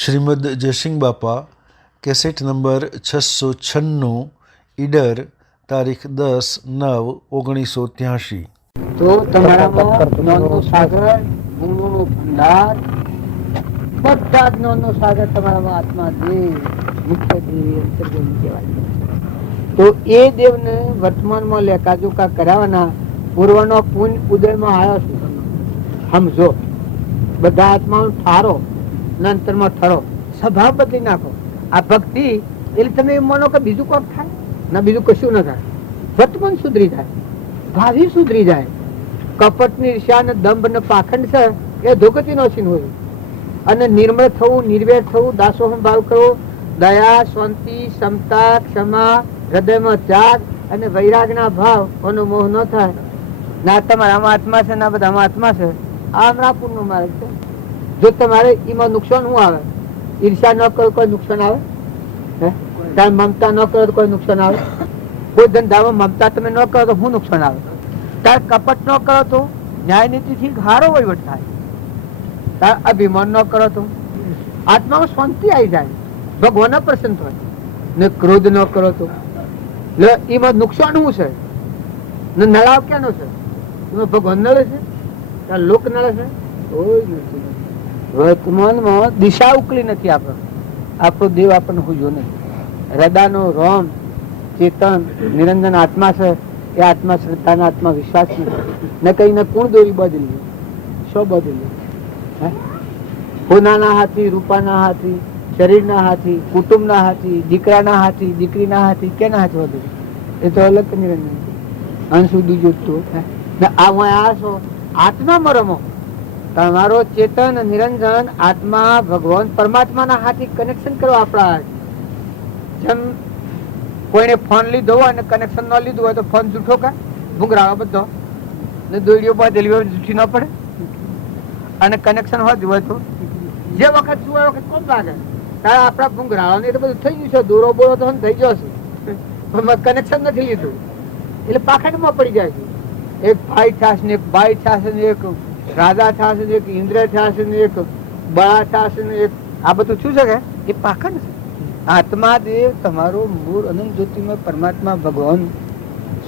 શ્રીમદ જયસિંહ બાપા cassette number 696 Idar તારીખ 10/9/1983। તો તમારામાં જ્ઞાનનો સાગર, ગુણોનો ભંડાર, બધા જ્ઞાનનો સાગર તમારામાં આત્મા દેવ, મુખ્ય દેવ, અંતર્દેવ કહેવાય. તો એ દેવને વર્તમાનમાં લેખાજોખા કરાવવાના પૂર્વનો પુણ્ય ઉદયમાં આવ્યો છે. સમજો બધા આત્માઓ ઠારો ને અંતરમાં ઠરો, સ્વભાવ બદલી નાખો. આ ભક્તિ એટલે તમે એમ માનો કે બીજું કોક થાય ના, બીજું કશું ન થાય. વર્તમાન સુધરી જાય, ભાવિ સુધરી જાય. કપટ ની ઈર્ષ્યા ને દંભ ને પાખંડ છે એ ધોગતી નો છીન હોય. અને નિર્મળ થવું, નિર્વેર થવું, દાસોહમ ભાવ કરવો, દયા, શાંતિ, ક્ષમતા, ક્ષમા, હૃદયમાં ત્યાગ અને વૈરાગ ના ભાવ, કોનો મોહ ન થાય. ના તમારામાં આત્મા છે ના બધામાં આત્મા છે. આ અમરાપુર નો માર્ગ છે. જો તમારે એમાં નુકસાન શું આવે? ઈર્ષા ન કરો કોઈ નુકસાન આવે? મમતા ન કરો તો કોઈ નુકસાન આવે? કોઈ ધંધામાં મમતા તમે ન કરો તો શું નુકસાન આવે? તાર કપટ ન કરો તો ન્યાય નીતિ થી હારો વહીવટ થાય. તાર અભિમાન ન કરો તો આત્મામાં શાંતિ આવી જાય, ભગવાન પ્રસન્ન થાય. ને ક્રોધ ન કરો તો એમાં નુકસાન શું છે? ને નળાવ ક્યાંનો છે? એમાં ભગવાન નળે છે? લોક નળે છે? વર્તમાનમાં દિશા ઉકલી નથી. આપણો દેવ આપણને હુજો નહીં. હૃદયનો રોમ, ચેતન, નિરંજન આત્મા છે. એ આત્મા શ્રદ્ધા ના આત્મા વિશ્વાસ ને કઈ ને કોણ દોરી બદલી? શું બદલી? હોનાના હાથી, રૂપાના હાથી, શરીરના હાથી, કુટુંબના હાથી, દીકરાના હાથી, દીકરીના હાથી, કેના હાથ વધુ? એ તો અલગ નિરંજન અંશ સુધી જોતું. આ છો આત્મા રમો. તમારો ચેતન નિરંજન આત્મા ભગવાન પરમાત્મા ના હાથી કનેક્શન કરો. આપણા જેમ કોઈને ફોન લીધો હોય અને કનેક્શન ન લીધું હોય તો ફોન જૂઠો કા ભૂંગરાળો બધો ને દોડીઓ બાંધેલી હોય જૂઠી ન પડે. અને કનેક્શન હોય તો જે વખત જુએ વખત કોણ લાગે? તારે આપણા ભૂંગરાળો ને એટલે બધું થઈ ગયું છે. દોરો બોરો તો થઈ ગયો છે, કનેક્શન નથી લીધું એટલે પાખંડમાં પડી જાય છે. એક ભાઈ થશે ને એક ભાઈ થશે ને એક રાજા થશે ને એક ઇન્દ્ર થશે ને એક બળા થશે ને એક આ બધું શું છે કે એ પાખંડ છે. આત્મા દેવ તમારો મૂળ અનંત જ્યોતિમય પરમાત્મા ભગવાન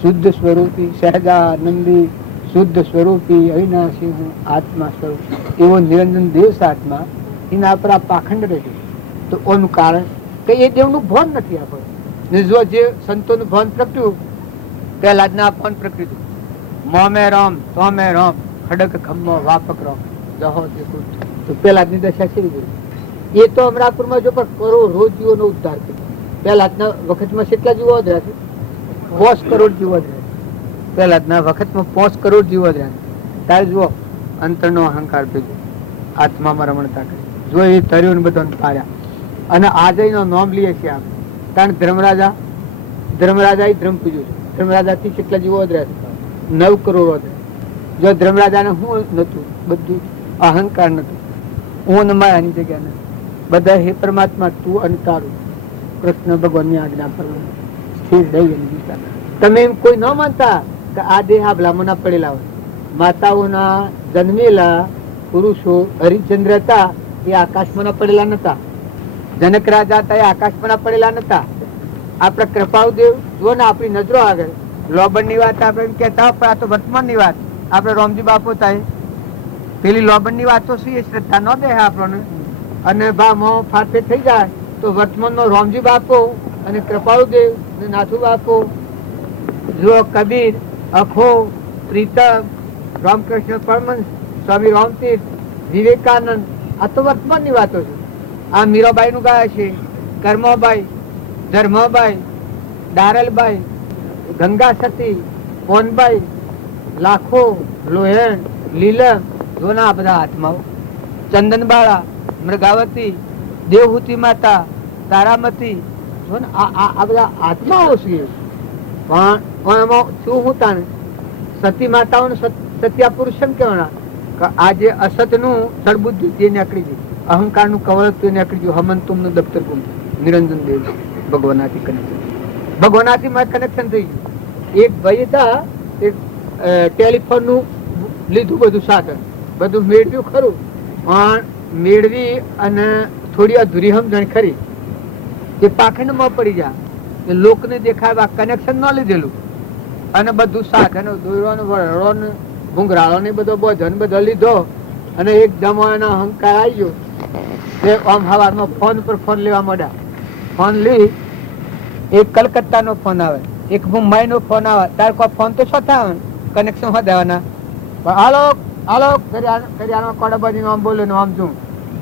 શુદ્ધ સ્વરૂપી, સહજાનંદી, શુદ્ધ સ્વરૂપી, અવિનાશી હું આત્મા સ્વરૂપ એવો નિરંજન દેવ આત્મા એના પર આ પાખંડ રહે. તો ઓનું કારણ કે એ દેવનું ભાન નથી આપણે. જો જે સંતોનું ભાન પ્રગટ્યું પેલા જ ના ભાન પ્રગટ્યું. મોમે રામ તોમે રામ ખડક ખમ્મો વાપક રામ જહો દેખું. તો પેલા જ ની દશા છે. એ તો અમરાપુરમાં જો પણ કરોડો જીવોનો ઉદ્ધાર કર્યો. પહેલા વખતમાં કેટલા જીવો રહ્યા છે? 5 કરોડ જીવો રહ્યા. પહેલા વખતમાં 5 કરોડ જીવો રહ્યા. ત્યારે જુઓ અંતરનો અહંકાર ભેગો આત્મામાં રમણતા કરી જો એ તર્યું બધાને પાડ્યા. અને આજે એનો નામ લઈએ છીએ આપણે. કારણ ધર્મરાજા એ ધર્મ પૂજ્યું છે. ધર્મરાજાથી કેટલા જીવો રહ્યા છે? 9 કરોડ રહ્યા. જો ધર્મરાજાને શું નતું? બધું અહંકાર નતું. હું માયાની જગ્યા નથી. બધા હે પરમાત્મા તું અને તારું કૃષ્ણ ભગવાનની આજ્ઞા પર સ્થિર રહી. તમે એમ કોઈ ન માનતા કે આ દેહ આ બ્લામણા પડેલા હોય. માતાઓના જન્મેલા પુરુષો હરિચંદ્ર હતા એ આકાશમાં પડેલા નતા. જનક રાજા હતા એ આકાશમાં પડેલા નતા. આપડે કૃપાળુદેવ જો ને આપણી નજરો આગળ લોબન ની વાત આપડે એમ કેતા પણ આ તો વર્તમાન ની વાત. આપડે રોમજી બાપુ થાય પેલી લોબન ની વાત તો શું શ્રદ્ધા ન દે આપણને. અને ભામો ફાટે થઈ જાય તો વર્તમાન નો રોમજી બાપો અને કૃપાળુદેવ ને નાથુ બાપો, જો કબીર, અખો, પ્રીતમ, રામકૃષ્ણ પરમહંસ, સ્વામી રામતીર્થ, વિવેકાનંદ, આ તો વર્તમાન ની વાતો છે. આ મીરાબાઈ નું ગાય છે, કર્મોબાઈ, ધર્મોબાઈ, દારલબાઈ, ગંગા સતી, કોનબાઈ, લાખો, લોહેણ, લીલમ, જોના બધા આત્માઓ. ચંદનબાળા, મૃગાવતી, દેવહૂતિ માતા, તારામતી, આ બધા આત્માઓ છે. પણ એમાં શું હું તાને સતી માતાઓને સત્યા પુરુષ એમ કહેવાના. આ જે અસત નું સદબુદ્ધિ તે નીકળી ગયું, અહંકાર નું કવળ તે નીકળી ગયું. હમંતુમ નું દફતર ગુમ નિરંજન દેવ ભગવાનાથી કનેક્શન, ભગવાનાથી મારે કનેક્શન થઈ ગયું. એક ભાઈ હતા, એક ટેલિફોન નું લીધું બધું સાધન, બધું મેળવ્યું ખરું, પણ મેળવી અને થોડી અધૂરી સમજણ ખરી એ પાખંડમાં પડી જા કે લોકને દેખાય કનેક્શન ન લીધેલું અને બધું સાધનો દોરવાનો વરડો ને ભૂંગરાળો ને બધો બોધન બધો લીધો અને એકદમ એનો અહંકાર આવી ગયો. આમ હવારમાં ફોન પર ફોન લેવા માંડ્યા. ફોન લઈ એક કલકત્તા નો ફોન આવે, એક મુંબઈ નો ફોન આવે. તાર કોઈ ફોન તો શું થાય કનેક્શન હોય દેવાના. હાલો હાલો કરિયાનો કોડાબાજી નું આમ બોલે નું આમ છું.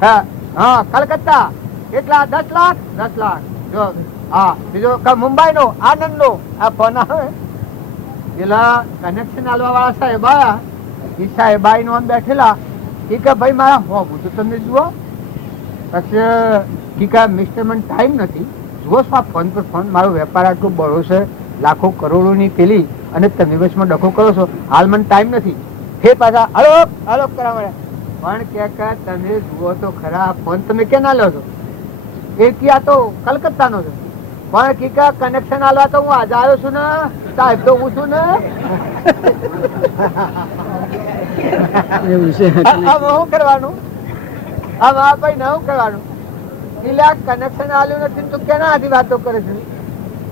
હા હા કલકત્તા કેટલા 10 લાખ 10 લાખ જો. હા બીજો મુંબઈ નો આનંદ નો આ ફોન આવે. પેલા કનેક્શન આલવા વાળા સાહેબ આયા. એ સાહેબાઈ નું આમ બેઠેલા કે ભાઈ મારા હોમ તો તમે જુઓ. પછી કે મિસ્ટર મને ટાઈમ નથી જુઓ છો આ ફોન પર ફોન. મારો વેપાર આટલો બળો છે લાખો કરોડો ની પેલી અને તમે બસમાં ડખો કરો છો. હાલ મને ટાઈમ નથી. ફેર પાછા હલો હલો કરવા મળ્યા. પણ કે તમે જુઓ તો ખરા ફોન તમે ક્યાં ના લો છો? એ ક્યાં તો કલકત્તા નો છે. પણ કે કનેક્શન આલવા તો હું આજે આવ્યો છું ને સાહેબ તો હું છું ને. શું કરવાનું? ભાઈ ના શું કરવાનું? કનેક્શન આલ્યું નથી તો કેના આથી વાતો કરે છે?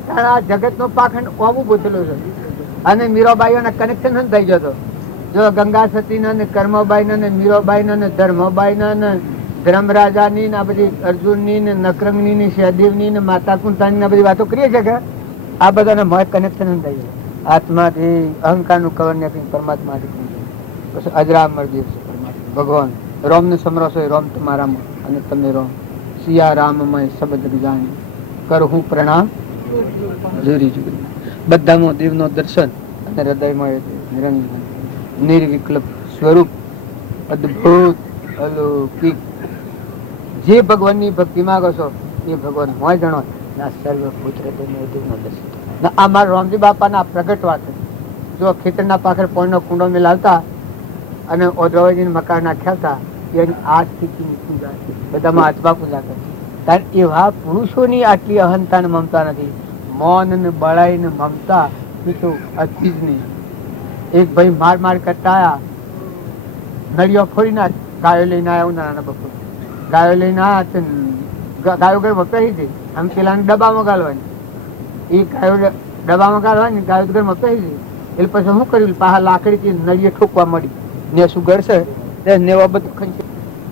કારણ આ જગત નો પાખંડ ઓમું ગોતેલું છે. અને મીરાબાઈઓ ના કનેક્શન થઈ ગયો હતો. જો ગંગા સતી ને કર્મબાઈ ને મીરાબાઈ ને ધર્મબાઈ ને ધર્મરાજા ની ને બધી અર્જુન ની ને નકરંગ ની સહદેવ ની ને માતા કુંતાની ને બધી વાતો કરીએ છીએ કે આ બધા મોય કનેક્શન થઈ ગયું. આત્માથી અહંકાર નું કવર ને પરમાત્મા પછી અજરામર દેવ છે પરમાત્મા ભગવાન. રોમ ને સમરસો રોમ તમારામાં અને તમે રોમ. સિયા રામમય શબ્દ જાણી કરહું પ્રણામ જુરી જુરી. બધામાં દેવ નો દર્શન અને હૃદયમાં નિરંજન નિર્વિકલ્પ સ્વરૂપ અદભુત અલૌકિક. જે ભગવાન ની ભક્તિ માંગો છો એ ભગવાન હોય જાણો. આ મારા રામજી બાપા ના પ્રગટ વાત. જો ખેતર ના પાછળ પોઈન્ટ નો કુંડો મિલાવતા અને ઓદ્રવાજી મકાન નાખ્યા હતા એની આ સ્થિતિ બધામાં આત્મા પૂજા કરતી. કારણ એવા પુરુષોની આટલી અહંતા ને મમતા નથી. મૌન ને બળાઈ ને મમતા એ તો અતિ જ નહીં. એક ભાઈ માર માર કરતા આયા. નળીઓ ફોડી નાખ. ગાયો લઈને આવ્યા ઉનાળાના બપોર. ગાયો લઈને આવ્યા ગાયો ઘર વપરાઈ હતી. આમ પેલા ડબ્બામાં ગાલવાની. એ ગાયો ડબ્બામાં ગાલવાની ગાયો ઘર વપરાઈ હતી. એટલે પછી શું કર્યું પાછા લાકડી નળીએ ઠોકવા મળી. ને શું ઘર છે નેવા બધું ખંચે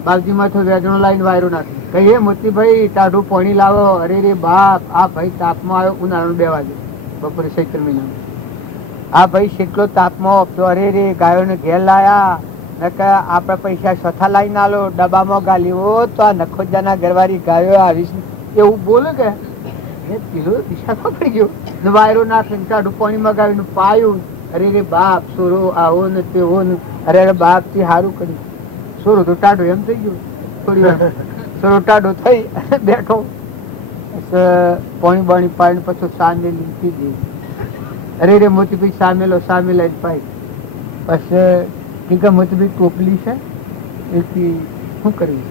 બાલજીમાં તો વેજણો લાઈન વાયરો નાખી. કહીએ મોતીભાઈ ટાઢું પાણી લાવો. અરે રે બાપ આ ભાઈ તાપમાં આવ્યો ઉનાળાનો 2 વાગે બપોરે ચૈત્ર મહિનામાં. આ ભાઈ કેટલો તાપમાં આપતો. અરે રે ગાયોને ઘેર લાયા. આપડે પૈસા ચોથા લાઈન આલો ડબ્બામાં ગાલ્યો તો આ નખોજાના ઘરવાળી ગાયો આવીશ એવું બોલે કે પેલો દિશા પકડી ગયો. વાયરો નાખે ટાઢું પાણી મગાવીને પાયું. અરે રે બાપ સોરો આવો ને તેવો ને. અરે બાપ થી સારું કર્યું. સોરો તો ટાઢો એમ થઈ ગયો. થોડી વાર સોરો ટાઢો થઈ બેઠો. પાણી બાણી પાડીને પછી સામે લીધી દે. અરે રે મોતીભાઈ સામેલો સામે લઈને પાઈ. પછી કે મોતીભાઈ ટોપલી છે એથી શું કર્યું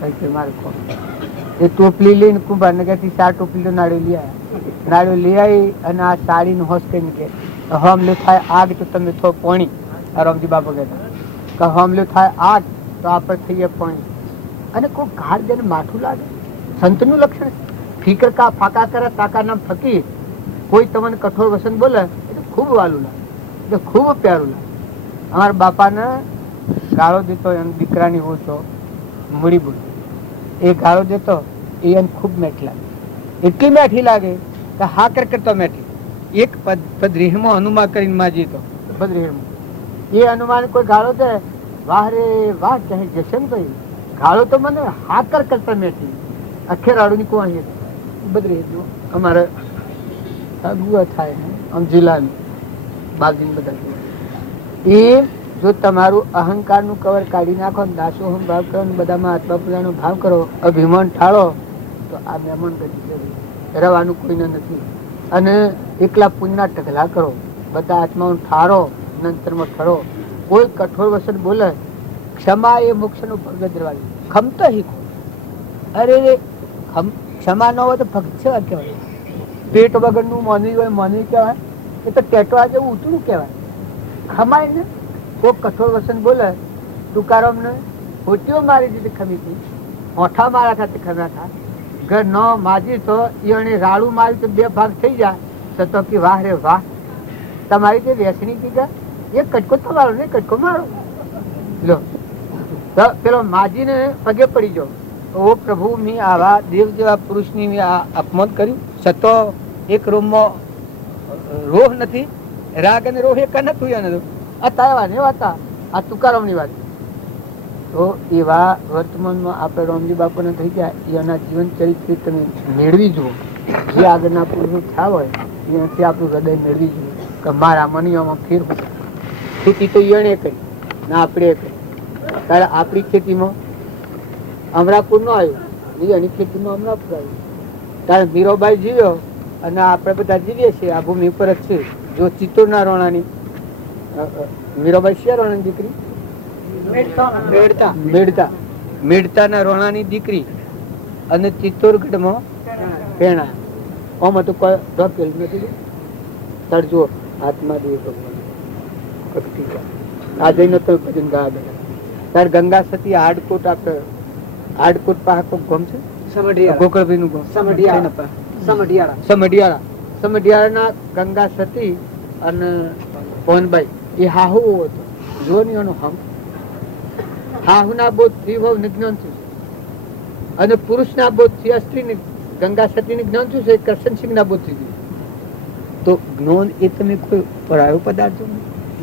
કઈ કે મારે કોણ. એ ટોપલી લઈને કુંભાર નગરથી 4 ટોપલીઓ નાળ્યો લઈ આવ્યા. નાળ્યો લઈ આવી અને આ સાડીનું હોશ કઈ કે હમલો થાય આગ તો તમે થો પાણી. આ રામજી બાપા કહેતા હમલો થાય આગ તો આપણે થઈએ પાણી. અને કોઈ ઘાટ જેને માઠું લાગે સંતનું લક્ષણ. ફીકર કા ફાકા કરે તાકા નામ ફકીર. કોઈ તમને કઠોર વસન બોલે એટલે ખૂબ વાલું લાગે, એટલે ખૂબ પ્યારું લાગે. અમારા બાપાને ગાળો દેતો એમ દીકરાની હું તો મૂડી બોલ એ ગાળો દેતો એ એને ખૂબ મેઠી લાગે. એટલી મેઠી લાગે કે હા કરતો મેઠી. એક પદ રેહમાં હનુમાન કરીને માજી તો પદ રેહમાં એ હનુમાન કોઈ ગાળો દે વાહ રે વાહ કહે જશનભાઈ ગાળો તો મને હાકર કરતા મેઠી. આખે રાડું ની કોઈ બદરે અમારે ગુવા થાય આમ જિલ્લાનું બાગી બધા. એ જો તમારું અહંકાર નું કવર કાઢી નાખો ને દાસોહમ ભાવ કરો ને બધામાં આત્મા પૂજાનો ભાવ કરો અભિમાન ઠાળો તો આ મહેમાન ગતિ રવાનું કોઈને નથી. અને એકલા પુણ્યના ઢગલા કરો બધા આત્માઓ ઠારો નંતરમાં ઠરો. કોઈ કઠોર વસન બોલે ક્ષમા એ મોક્ષ નું ભગત દરવાજો. ખમતો શીખો. અરે ક્ષમા ન હોય તો ભક્ત છે કહેવાય. પેટ વગર નું મોની હોય મોની કહેવાય. એ તો ટેટવા જેવું ઉતરું કહેવાય. ખમાય ને કોઈ કઠોર વસન બોલે તુકારામ ને ખોટીઓ મારી દીધી ખમી હતી હોઠા મારા સાથે ખરા થા ઘર ન માજી તો એને રાડું મારી તો 2 ભાગ થઈ જાય તો કે વાહ રે વાહ, તમારી જે વેસણી કીધા એ કટકો તમારો ને કટકો મારો લો. તો પેલો માજીને પગે પડી જાઓ, ઓ પ્રભુ મેં આવા દેવ જેવા પુરુષની મેં અપમાન કર્યું, છતાં એક રૂમમાં રોહ નથી, રાગ અને રોહ એક નથી. અત્યારે વાતા આ તુકારામની વાત. તો એવા વર્તમાનમાં આપણે રામજી બાપુને થઈ ગયા એના જીવન ચરિત્ર તમે મેળવી જુઓ. જે આગળના પુરુષો થયા હોય એનાથી આપણું હૃદય મેળવી જુઓ કે મારા મનિયામાં ફેર ખેતી તો એને કરી ના આપણે કરી. ત્યારે આપણી ખેતીમાં અમરાપુર નો આવ્યું, એની ખેતીમાં અમરાપુર આવ્યું. ત્યારે મીરાબાઈ જીવ્યો અને આપણે બધા જીવીએ છીએ આ ભૂમિ ઉપર જ છે. જો ચિત્તોડના રોણાની મીરાબાઈ છે રોણાની દીકરી, મેડતાના રોણાની દીકરી અને ચિત્તોડગઢમાં પેણા. આમ હતું કોઈ ઢોકેલ નથી. તરજો હાથમાં દે ભગવાન આ જઈને તો ભજન ગાવા બેઠા. ત્યારે ગંગા સતી હાડકોટ આપણે હાડકોટ પાસે ગમ છે ગોકળભાઈ નું ગમ સમઢિયાળા ગંગા સતી અને પવનભાઈ એ હાહુ હતો. જોનીઓનો હમ હાહુના બોધ થી ભાવ નિજ્ઞાન થયું છે અને પુરુષના બોધ થી સ્ત્રી ગંગા સતી ને જ્ઞાન થયું છે. કરશનસિંહ ના બોધ થી તો જ્ઞાન એ તમે કોઈ પરાયો પદાર્થ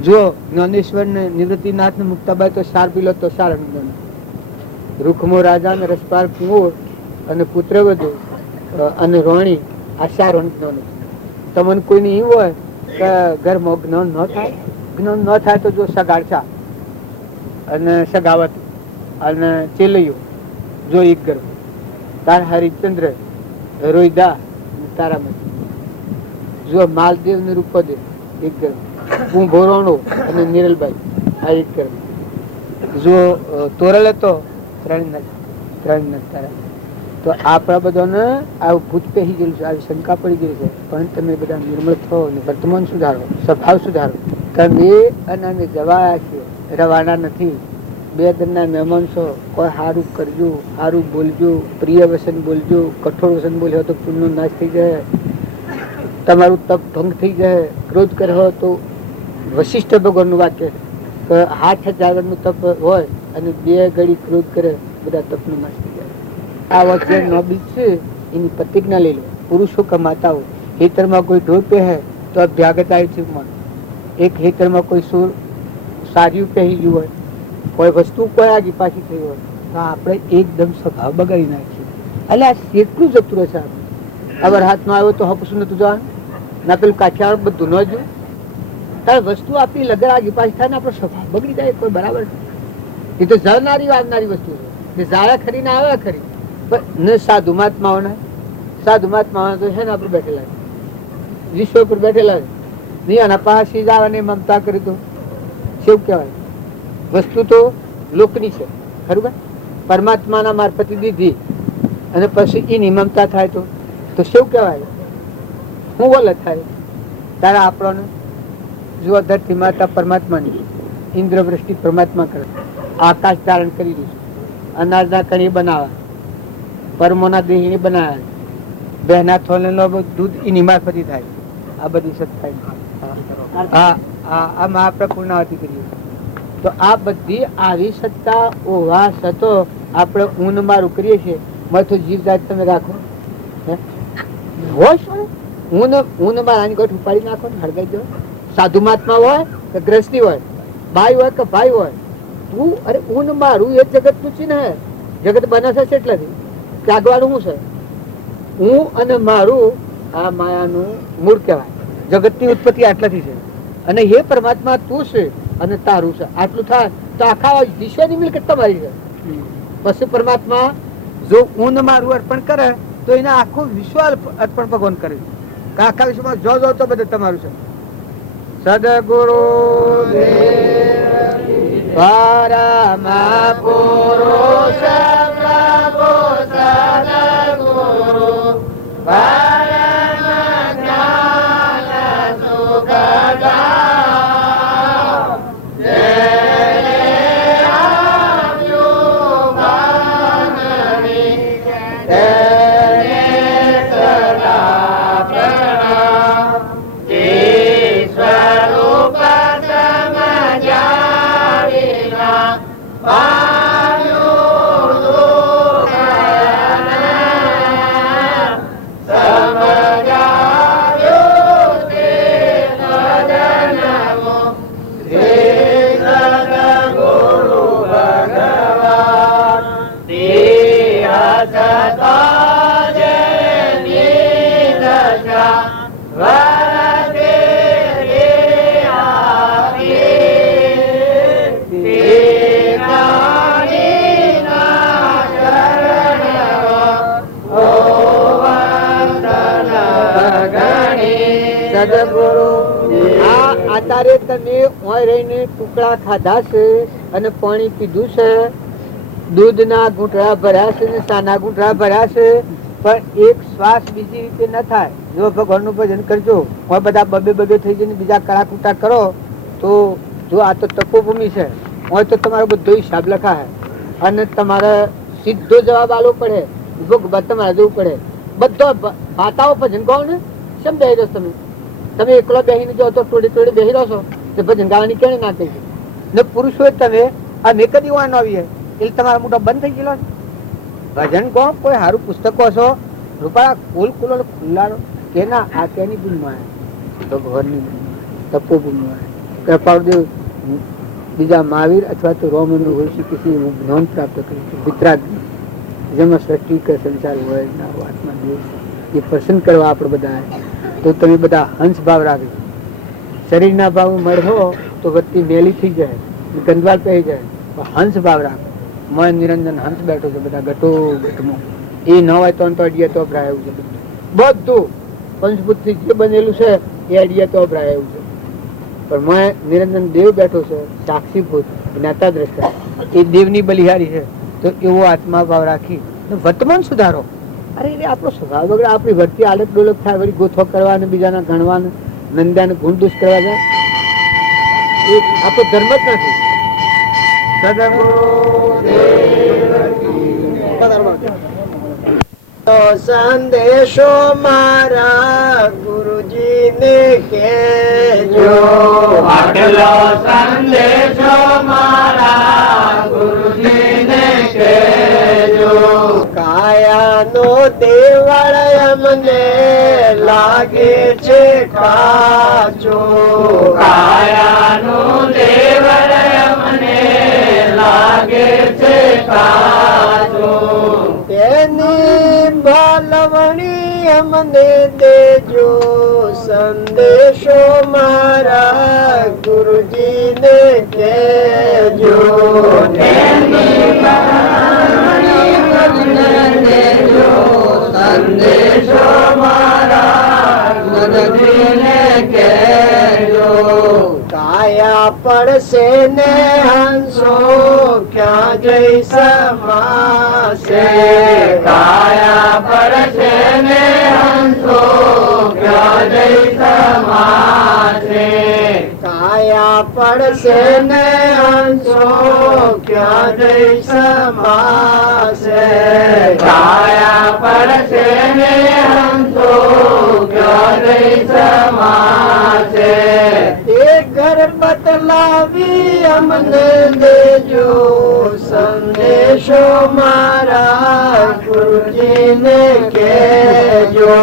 જો જ્ઞાનેશ્વર ને નિવૃત્તિનાથ ને મુક્તાબાઈ તો સાર પીલો તો સાર અનુદાન. રૂખમો રાજા ને રસપાલ કુંવર અને પુત્રવધુ અને રોણી આ સાર અનુદાન. તમને કોઈની એવું હોય કે ઘરમાં જ્ઞાન ન થાય, જ્ઞાન ન થાય તો જો સગાડછા અને સગાવત અને ચેલૈયો જો એક ગર્ભ તાર હરિચંદ્ર રોહિદા તારામતી જો માલદેવ ને રૂપદેવ એક ગર્ભ હું ભોરણો અને નિરલબાઈ આ એક ગર્ભ જો તોરલ હતો 3 તારા. તો આપણા બધાને આવું ભૂત પહેરી ગયેલું છે, આવી શંકા પડી ગઈ છે. પણ તમે બધા નિર્મળ થો અને વર્તમાન સુધારો, સ્વભાવ સુધારો. તમે અને અમે જવાયા છીએ, રવાના નથી. 2 દિનના મહેમાન છો. કોઈ સારું કરજો, સારું બોલજો, પ્રિય વસન બોલજો. કઠોર વસન બોલ્યો તો પુણ્યનો નાશ થઈ જાય, તમારું તપ ભંગ થઈ જાય. ક્રોધ કર્યો તો વશિષ્ઠ ભગવાનનું વાક્ય 8000 નું તપ હોય અને 2 ઘડી ક્રોધ કરે બધા તપનો નાશ થઈ જાય. આ વખતે નોબીજ છે એની પ્રતિજ્ઞા લઈ લો. પુરુષો કમાતા હોય, ખેતરમાં કોઈ ઢોર પહેરે તો અભ્યાગત આવી છે. એક ખેતરમાં કોઈ સુર સાર્યું પહેરી ગયું હોય, કોઈ વસ્તુ કોઈ આગી પાછી થઈ હોય તો આપણે એકદમ સ્વભાવ બગાડી નાખીએ. એટલે આ કેટલું જતું રહેશે. અગર હાથમાં આવ્યો તો હપસું નતું જવાનું ના, પેલું કાઠિયાવાડ બધું ન જોયું. તારે વસ્તુ આપી લગર આગી પાછી થાય ને આપણો સ્વભાવ બગડી જાય. કોઈ બરાબર એ તો જળનારી વાવનારી વસ્તુ છે. ઝાડા ખરી ને આવે ખરી પણ સાધુ મહાત્માઓને તો છે ને આપણે બેઠેલા વિશ્વ ઉપર બેઠેલા નહીં આના પાસે જવાની મમતા કરી તો શું કહેવાય? વસ્તુ તો લોકની છે ખરું ભાઈ, પરમાત્માના મારફતે દીધી અને પછી એની મમતા થાય તો શું કહેવાય? શું વલત થાય? તારે આપણને જો ધરતી માતા પરમાત્માની, ઇન્દ્રવૃષ્ટિ પરમાત્મા કરે, આકાશ ધારણ કરી દીધું, અનાજના કણી બનાવ્યા, પરમોના દેહી બનાવ્યા, બહેના થોલેનો દૂધ એની મારફતી થાય. આ બધી સત્તા આમાં આપણે પૂર્ણાવતી કરીએ તો આ બધી આવી સત્તા ઓવા સતો આપણે ઊન મારું કરીએ છીએ. મથું જીવ જાત તમે રાખો હોશ ઊન મારાની ગોઠ ઉપાડી નાખો ને હળગાઈ દો. સાધુ મહાત્મા હોય કે ગ્રસ્તી હોય, ભાઈ હોય કે ભાઈ હોય, તું અરે ઊન મારું એ જગત નું ચિહ્ન હે. જગત બને છે એટલાથી ત્યાગવાનું શું છે? હું અને મારું આ માયાનું મૂળ કહેવાય. જગતની ઉત્પત્તિ આટલાથી છે અને હે પરમાત્મા તું છે અને તારું છે. આટલું થાય તો આખા વિશ્વની મિલકત તમારી છે. પછી પરમાત્મા જો ઊન મારું અર્પણ કરે તો એને આખું વિશ્વ અર્પણ ભગવાન કરે. આખા વિશ્વમાં જો તો બધું તમારું છે. સદગુરુ પરમ પુરુષ પ્રભુ સદગુરુ પરમ જ્ઞાન સુખદાતા જેને આવ્યું તેને સદા પ્રણામ. જે સ્વરૂપ સમજ્યા વિના પામ્યું દુઃખ સમજાવ્યું તે સદનમો શ્રી સદગુરુ ભગવાન. દેહ સતા જેની દશા વરદે રે આપી. તે જ્ઞાનીના ચરણમાં ઓ વંદન ગણી. સદગુરુ આતારે તમે ઓય રહીને ટુકડા ખાધા છે અને પાણી પીધું છે, દૂધના ઘૂંટડા ભર્યા છે ને સાના ઘૂંટડા ભર્યા છે, પણ એક શ્વાસ બીજી રીતે ન થાય. જો ભગવાનનું ભજન કરજો, હોય બધા બબે બબે થઈ જઈને બીજા કળા કૂટા કરો તો જો આ તો તપોભૂમિ છે, હોય તો તમારો બધો હિસાબ લખાય અને તમારે સીધો જવાબ આલવો પડે. તમારે જવું પડે. બધો વાતાઓ ભજન કહો ને સમજાઈ રહ્યો તમે. તમે એકલો બેહીને જો તો થોડી થોડી બેહી રહો છો તો ભજન ગાવાની કેને ના થઈ ને પુરુષો તમે આ મેં કદી વાન આવીએ એટલે તમારો મોટો બંધ થઈ ગયેલો છે. ભજન કહો કોઈ સારું પુસ્તકો છો રૂપાળા કુલ કુલો ખુલ્લાડો કે ના આ કેની ભૂલમાં તો ભગવાનની તપોભૂમિમાં કૃપાળદેવ બીજા મહાવીર અથવા તો રોમનનું હોય છે કિસી નોંધ પ્રાપ્ત કરી છે. વિતરાગ જેમાં સૃષ્ટિ કે સંસાર હોય ના હોય આત્મા દેવ એ પસંદ કરવા આપણે બધા તો તમે બધા હંસ ભાવ રાખજો. શરીરના ભાવ મળો તો વત્તી મેલી થઈ જાય, ગંદવાલ પહેરી જાય. હંસ ભાવ રાખો. મન નિરંજન હંસ બેઠો છે બધા ગટો ગટમાં. એ ન હોય તો અડિયા તો અભરાય એવું છે. બધું પંચભૂત થી જે બનેલું છે એ અડિયા તો અભરાય એવું છે. પણ મેં નિરંજન દેવ બેઠો છે, સાક્ષીભૂત જ્ઞાતા દ્રષ્ટા, એ દેવની બલિહારી છે. તો એવો આત્મા ભાવ રાખી વર્તમાન સુધારો. અરે એટલે આપણો સ્વભાવ વગર આપણી વર્તી આલક ડોલક થાય, વળી ગોથો કરવા ને બીજાના ગણવા નંદાને ગુણ દોષ કરવા જાય એ આપણો ધર્મ જ નથી. સંદેશો મારા ગુરુજીને કહેજો, આટલો સંદેશો મારા ગુરુજીને કહેજો. કાયાનો દેવળ અમને લાગે છે કાચો, કાયાનો દેવળ અમને લાગે છે કાચો. તેની ભલવણી અમને દેજો, સંદેશો મારા ગુરુજીને કહેજો. તેની ભલવણી અમને દેજો, સંદેશો મારા ગુરુજીને કહેજો. કાયા પડશે ને હંસો ક્યાં જઈ સમાશે, કાયા પડશે ને હંસો ક્યાં જઈ સમાશે. કાયા પડશે ને હંસો ક્યાં જઈ સમાશે, કાયા પડશે ને હંસો ક્યાં જઈ સમાશે. એક ઘર બદલાવી અમને દેજો, સંદેશો મારા ગુરુજીને કહેજો.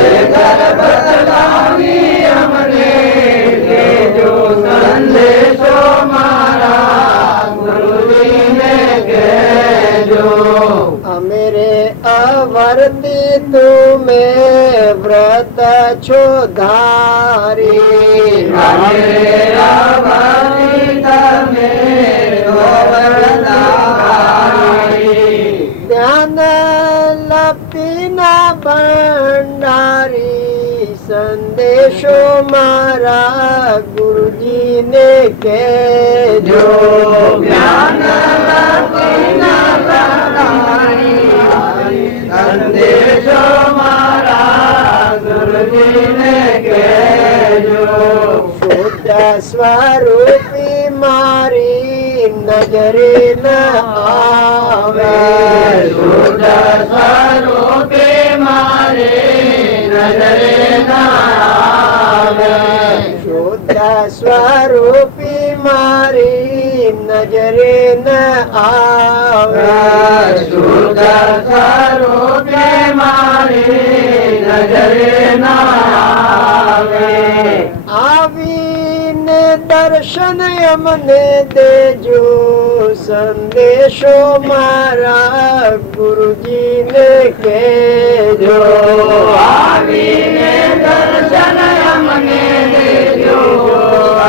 એક ઘર બદલાવી અમને દેજો, સંદેશો મારા ગુરુજીને કહેજો. અમેરે અવરતી તુમે વ્રત છો ધારી, અમેરે અવરતી તમે વ્રત ધારી. ધ્યાન લપીના ભંડારી, સંદેશો મારા ગુરુજીને કહેજો. જ્ઞાન લપીના ભંડારી, સંદેશો મારા ગુરુજીને કહેજો. શુદ્ધ સ્વરૂપી મારી નજરે ન આવે, શુદ્ધ સ્વરૂપે મારે નજરે ના આવે, શુદ્ધ સ્વરૂપી મારી નજરે ન આવે, શુદ્ધ સ્વરૂપે મારી નજરે ના આવે, આવીને દર્શન અમને દેજો, સંદેશો મારા ગુરુજીને કહેજો, આવીને દર્શન અમને દેજો,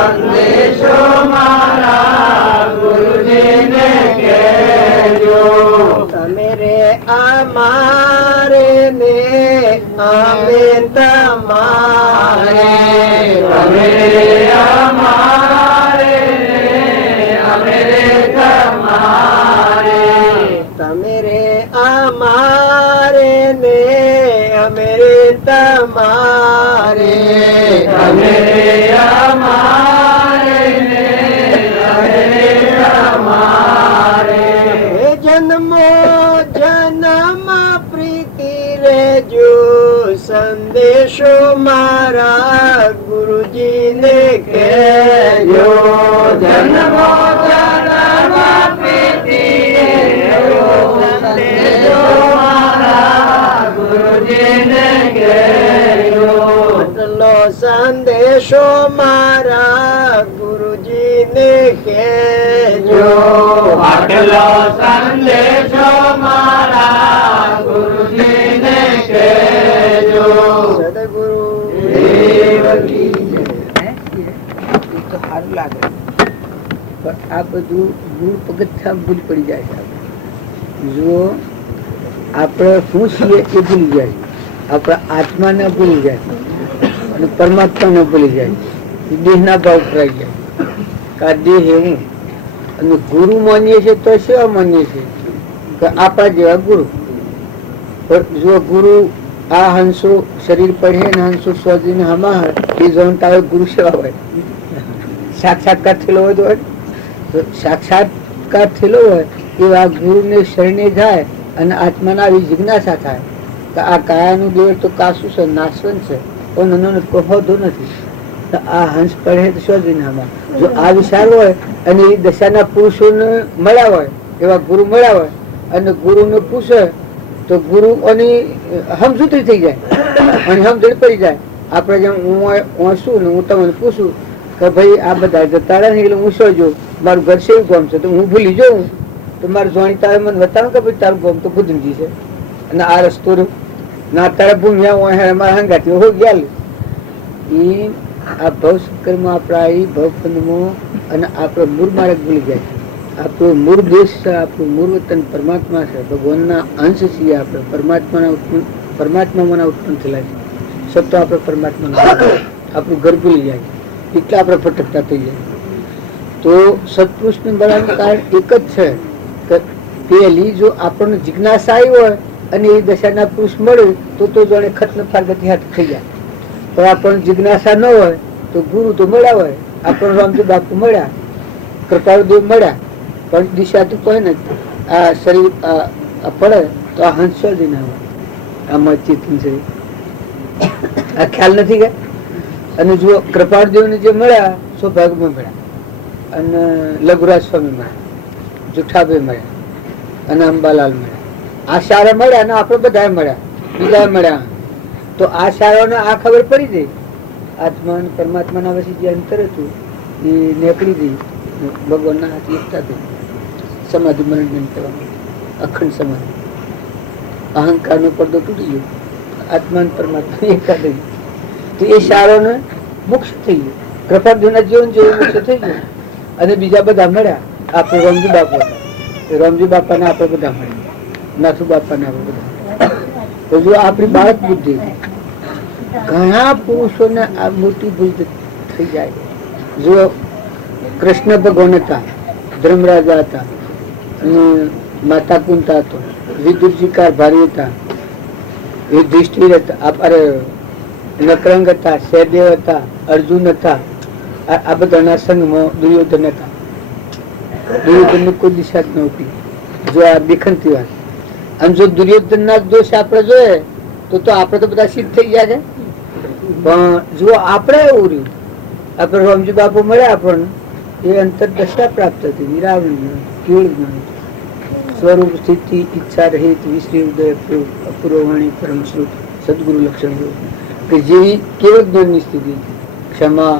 સંદેશો મારા ગુરુજીને કહેજો, તમે રે અમારે ને અમે તમારે, તમે રે અમારે અમે તમારે, તમે રે અમારે ને અમે તમારે, તમે રે અમારે ને અમે તમારે, જન્મો જન્મ પ્રીતિ રેજો, સંદેશો મારા ગુરુજીને કહેજો, જન્મો જન્મ પ્રીતિ રેજો, સંદેશો મારા ગુરુજીને કહેજો, આટલો સંદેશો મારા ગુરુજીને કહેજો, આટલો સંદેશો મારા ગુરુજીને કહેજો, સદગુરુ દેવ કી જય. તો સારું લાગે પણ આ બધું મૂળ પગથિયાં ભૂલ પડી જાય છે. જો આપણે શું છીએ એ ભૂલી જાય, આપણા આત્માને ભૂલી જાય અને પરમાત્માને ભૂલી જાય, દેહના ભાવ કરાઈ જાય કે આ દેહ એવું, અને ગુરુ માનીએ છીએ તો સેવા માનીએ છીએ કે આપણા જેવા ગુરુ. પણ જો ગુરુ આ હંસો શરીર પડે ને હંસો સ્વાધીન હમાર એ જોનતા હોય ગુરુ સેવા હોય, સાક્ષાત્કાર થયેલો હોય તો સાક્ષાત્કાર થયેલો હોય એવા ગુરુને શરણે જાય અને આત્માના આવી જિજ્ઞાસા થાય કે આ કાયાનું દેવ તો કાશું છે, નાશવંત છે, પણ હોતો નથી, તો આ હંસ પડે તો સ્વાધીન હમાર. જો આ વિચાર હોય અને એ દશાના પુરુષોને મળ્યા હોય, એવા ગુરુ મળ્યા હોય અને ગુરુને પૂછે તો ગુરુ અને સમજૂતી થઈ જાય અને સમજણ પડી જાય. આપણે જેમ હું શું ને હું તમને પૂછું કે ભાઈ આ બધા જતા રહે એટલે હું શું જોઉં, મારું ઘર સેવું ગામ છે તો હું ભૂલી જાઉં, તો મારું જોણી તારે મને બતાવે કે ભાઈ તારું ગામ તો ગુજરજી છે અને આ રસ્તો ના તારા ભૂમ્યા હોય મારા હંગાથી હો ગયા. એ આ ભવ કર્મ આપણા એ ભવખંડમાં અને આપણો મૂળ માર્ગ ભૂલી જાય. આપણો મૂળ દેશ છે, આપણું મૂળ વતન પરમાત્મા છે, ભગવાનના અંશ છીએ આપણે, પરમાત્મામાં ઉત્પન્ન થયેલા છે, સત્વ આપણે પરમાત્માનું આપણું ઘર ભૂલી જાય એટલે આપણે ભટકતા થઈ જાય. તો સત્પુરુષને બનાવવાનું કારણ એક જ છે કે પહેલી જો આપણને જિજ્ઞાસા આવી હોય અને એ દશાના પુરુષ મળે તો જાણે ખતને ફારગતિ હાથ થઈ જાય. તો આપણને જિજ્ઞાસા ન હોય તો ગુરુ તો મળ્યા હોય, આપણને રામજી બાપુ મળ્યા, કૃપાળુદેવ મળ્યા, પણ દિશા તો કોઈ નથી. આ શરીર પડે તો આ હંસ શોધી ના હોય, આમાં ચેતન શરીર આ ખ્યાલ નથી ગયા. અને જો કૃપાળદેવને જે મળ્યા સૌભાગ્યમાં મળ્યા, અને લઘુરાજ સ્વામી મળ્યા, જુઠાભાઈ મળ્યા અને અંબાલાલ મળ્યા, આ સારા મળ્યા અને આપણે બધા મળ્યા, બીજા મળ્યા. તો આ સારાને આ ખબર પડી ગઈ, આત્મા અને પરમાત્માના વચ્ચે જે અંતર હતું એ નીકળી ગઈ, ભગવાનના હાથ એકતા થઈ, સમાધિ મરણ કરવાનું, અખંડ સમાધિ, અહંકારનો પડદો તૂટી ગયો, આત્મા અને પરમાત્મા એકતા થઈ. તો એ સારોને મોક્ષ થઈ ગયો, કૃપાળદેવના જીવન જેવું મોક્ષ થઈ ગયું. અને બીજા બધા મળ્યા, આપણે રામજી બાપા હતા, રામજી બાપાને આપણે બધા મળ્યા, નાથુ બાપાને આપણે બધા. તો જો આપણી બાળક બુદ્ધિ ઘણા પુરુષોને આ મોટી ભૂલ થઈ જાય. જો કૃષ્ણ ભગવાન હતા, ધર્મરાજા હતા, અને માતા કુંતા હતો, વિદુરજી કારભારી હતા, યુધિષ્ઠિર હતા, નકરંગ હતા, સહદેવ હતા, અર્જુન હતા, આ બધાના સંઘમાં દુર્યોધન હતા. દુર્યોધન ની કોઈ દિશા જ નહોતી. જો આ દેખંતી વાત અને જો દુર્યોધન ના દોષ આપણે જોઈએ તો આપણે તો બધા સિદ્ધ થઈ ગયા છે. પણ જો આપણે એવું રહ્યું, આપણે રામજી બાપુ મળ્યા આપણને, એ અંતરદશા પ્રાપ્ત હતી, નિરાવરણ જ્ઞાન, કેવળ જ્ઞાન, સ્વરૂપ સ્થિતિ ઈચ્છા રહિત વિશ્રી ઉદય અપૂર્વવાણી પરમ શ્રુત સદગુરુ લક્ષણ કે જેવી કેવળ જ્ઞાનની સ્થિતિ, ક્ષમા,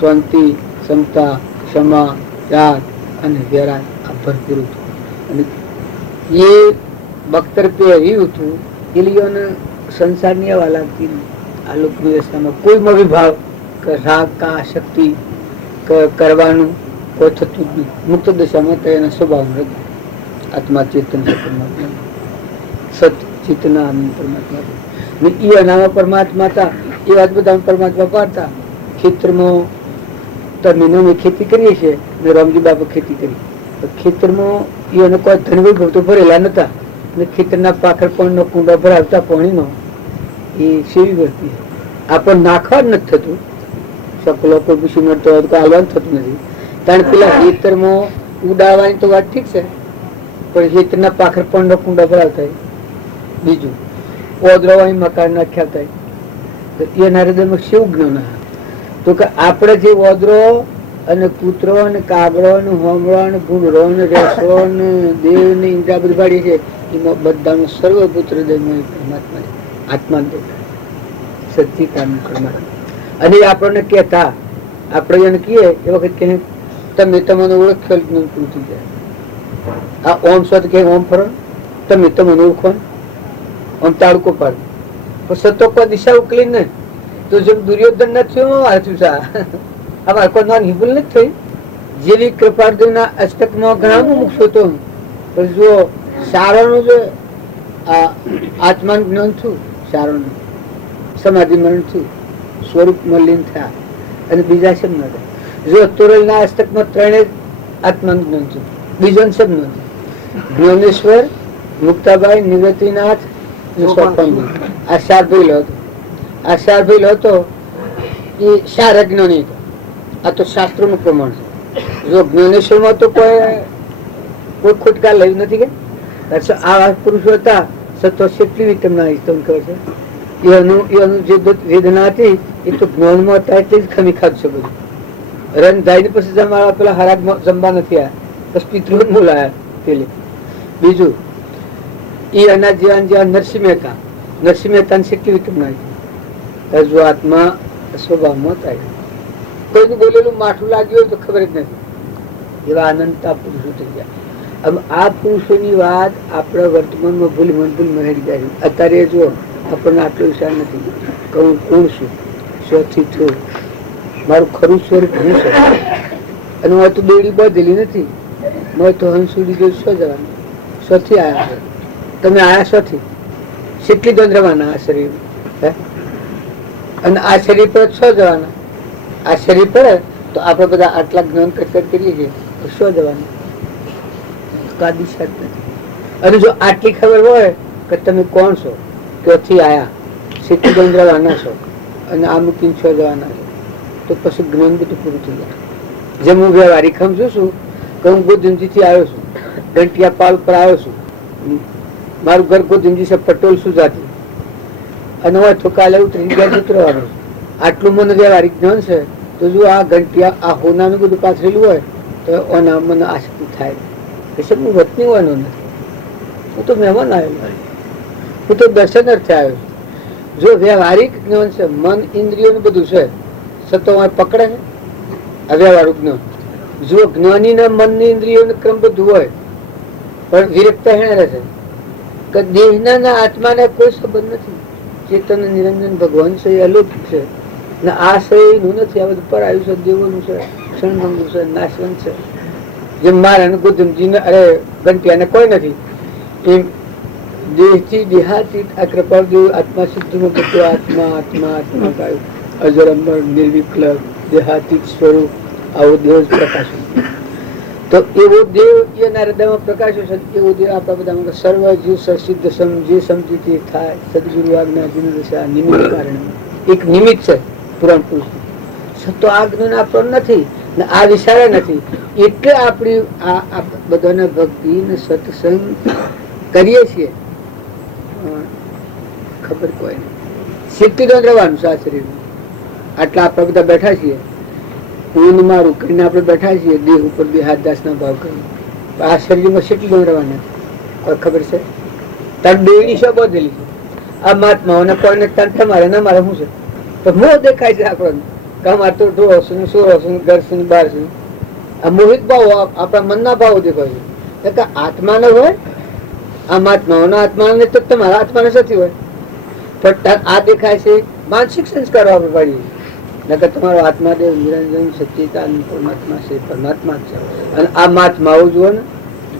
શાંતિ, ક્ષમતા, ક્ષમા, ત્યાગ અને વેરાગ આ ભરપૂર હતું. અને એ બખ્તર પહેર્યું હતું એ લીઓને સંસારની હવા લાગતી નહીં. આ લોકની રસ્તામાં કોઈમાં વિભાવ રાગ કા શક્તિ કરવાનું કોઈ થતું જ નહીં. મુક્ત દશામાં તો એના સ્વભાવ નથી. આત્મા ચેતન છે પરમાત્મા, સત ચેતના પરમાત્મા એ અનામા પરમાત્મા હતા. એ વાત બધા પરમાત્મા પાડતા. ખેતરમાં તમે ખેતી કરીએ છીએ ને રામજી બાપુ ખેતી કરી. ખેતરમાં એને કોઈ ધન વૈભવ તો ભરેલા નતા ને ખેતરના પાખર પણ કુંડા ભરાવતા પાણીનો એ સેવી વર્તી. આપણને નાખવા જ નથી થતું. સકલો કોઈ પૂછી મળતો હોય તો હાલવાનું થતું નથી. કારણ પેલા ખેતરમાં ઉડાવવાની તો વાત ઠીક છે, પણ ખેતરના પાખર પણ કુંડા ભરાવતા. બીજું ઓદરવાની મકાન નાખ્યા થાય તો એના હૃદયમાં શેવું જ્ઞાન તો કે આપણે જે ઓદરો અને કૂતરો અને કાગડો ને હોમળો ને ભૂંડરો ને રેસો ને દેવ ને ઇન્દ્રા બધી પાડી છે, એમાં બધાનું સર્વપુત્ર હૃદયમાં પરમાત્મા આત્મા સચ્ચિદાનંદ પરમાત્મા. અને આપણને કહેતા, આપણે એને કહીએ એ વખત કે તમે તમને ઓળખ્યો જ્ઞાન પૂરું થઈ જાય. આ ઓમ સ્વત કે ઓમ ફરો તમે તમને ઓળખો આમ તાળકો પાડ સતો કોઈ દિશા ઉકલી ને તો જેમ દુર્યોધન નથી કોઈ નાની ભૂલ નથી થઈ. જેવી કૃપાર્જુના અષ્ટકમાં ઘણા મુક્ષો હતો, પણ જો સારાનું જે આત્માનું જ્ઞાન થયું, સારાનું સમાધિ મરણ થયું, સ્વરૂપમાં લીન થયા અને બીજા શબ્દ ન હતા. જો તોરલના અષ્ટકમાં ત્રણેય આત્માનું જ્ઞાન થયું, બીજો શબ્દ નથી. જ્ઞાનેશ્વર, મુક્તાબાઈ, નિવૃત્તિનાથ, આ ચાર ભેલો હતો. આ ચાર ભેલો હતો એ ચાર અજ્ઞાની હતો. આ તો શાસ્ત્રો નું પ્રમાણ છે. જો જ્ઞાનેશ્વર માં તો કોઈ ખોટકા લઈ નથી કે આ પુરુષો હતા સતો કેટલી વિતમના તમને ખબર છે. એનું જે વેદના હતી એ તો જ્ઞાનમાં હતા એટલે જ ખમી ખાધશે બધું. રન થાય ને પછી જમવા પેલા હરાગ જમવા નથી આવ્યા, બસ પિતૃ બોલાયા પેલે. બીજું એ અનાજ જેવા નરસિંહ મહેતા, નરસિંહ મહેતા કેટલી વિતમના હતી. જો આત્મા સ્વભાવમાં થાય, કોઈનું બોલેલું માઠું લાગ્યું હોય તો ખબર જ નથી. એવા આનંદતા પુરુષો થઈ ગયા. હવે આ પુરુષોની વાત આપણા વર્તમાનમાં ભૂલ મહેડી જાય. અત્યારે જો આપણને આટલો વિચાર નથી કે હું કોણ છું, સ્વથી છું, મારું ખરું સ્વરૂપ હું છે. અને હું તો દોડી બાંધેલી નથી, મેં તો હંસુડી જો શું જવાનું, સ્વથી આવ્યા છે. તમે આયા સ્વથી કેટલી ગંધરવાના આ શરીર, અને આ શરીર પર શું જવાના? આ શરીર પડે તો આપણે બધા આટલા જ્ઞાન કચર કરીએ છીએ તો શું જવાનું? અને જો આટલી ખબર હોય કે તમે કોણ છો, ક્યાંથી આયા, કેટલી ગંધરવાના છો અને આ મૂકીને શું જવાના છો, તો પછી જ્ઞાન બધું પૂરું થઈ જાય. જેમ હું વ્યવહારિક સમજુ છું કે હું ગોધનજીથી આવ્યો છું, ઘંટિયા પાલ પર આવ્યો છું, મારું ઘર ગોધનજી છે, પટોલ સુજાતી, અને હોય તો કાલે ઉતરી ગયા ઉતરવાનું. આટલું મને વ્યવહારિક જ્ઞાન છે તો જો આ ઘંટિયા આ હોનાનું બધું પાથરેલું હોય તો ઓના મને આસક્તિ થાય. એટલે હું વતની હોવાનો નથી, હું તો મહેમાન આવેલો, હું તો દર્શન અર્થે આવ્યો છું. જો વ્યવહારિક જ્ઞાન છે, મન ઇન્દ્રિયોનું બધું છે, સતો પકડે છે અવ્યવહારિક જ્ઞાન. જો જ્ઞાનીના મનની ઇન્દ્રિયોનું ક્રમ બધું હોય પણ વિરક્તા હેણે રહેશે કે દેહના આત્માને કોઈ સંબંધ નથી. ચેતન નિરંજન ભગવાન છે, એ અલૌકિક છે ને આ શરીરનું નથી. આ બધું પરાયું છે, દેવોનું છે, ક્ષણભંગું છે, નાશવંત છે. જેમ મારા ગોધમજીને અરે ઘંટિયાને કોઈ નથી એમ દેહથી દેહાતીત આ કૃપાદેવ આત્મા સિદ્ધિમાં બધું આત્મા આત્મા આત્મા ગાયું અજર અમર નિર્વિકલ્પ દેહાતીત સ્વરૂપ આવો દેવ જ પ્રકાશ્યો. તો એવો દેવ એના હૃદયમાં પ્રકાશ્યો છે. એવો દેવ આપણા બધા સર્વ જીવ સિદ્ધ સમ જે સમજીથી થાય સદગુરુ આજ્ઞા દિનદશા નિમિત્ત કારણે એક નિમિત્ત છે પુરાણ પુરુષ. તો આ જ્ઞાન આપણને નથી ને આ વિચારે નથી, એટલે આપણી આ બધાને ભક્તિ ને સત્સંગ કરીએ છીએ ખબર કોઈ નહીં. શીખતી તો રહેવાનું છે આ શરીરમાં. આટલા આપણે બધા બેઠા છીએ, હું ને મારું કરીને આપણે બેઠા છીએ, દેહ ઉપર બે હાથ દાસના ભાવ કરી. આ શરીરમાં શીખી દો રહેવાના કોઈ ખબર છે? તાર બેડી શો બધેલી છે આ મહાત્માઓને કોઈને તાર તમારે ના મારે શું છે? તો મોહ દેખાય છે આપણને કે અમારે તો ઢોળો છું, સોરો છું, ઘર છું, બહાર છું. આ મોહિત ભાવો આપણા મનના ભાવો દેખાય છે કે આત્મા ન હોય. આ મહાત્માઓના આત્મા ને તો તમારા આત્મા ને સતી હોય. પણ આ દેખાય છે માનસિક સંસ્કારો આપણે પાડીએ. નકર તમારો આત્મા દેવ નિરંજન સચ્ચિદાનંદ પરમાત્મા છે, પરમાત્મા છે. અને આ મહાત્માઓ જુઓ ને,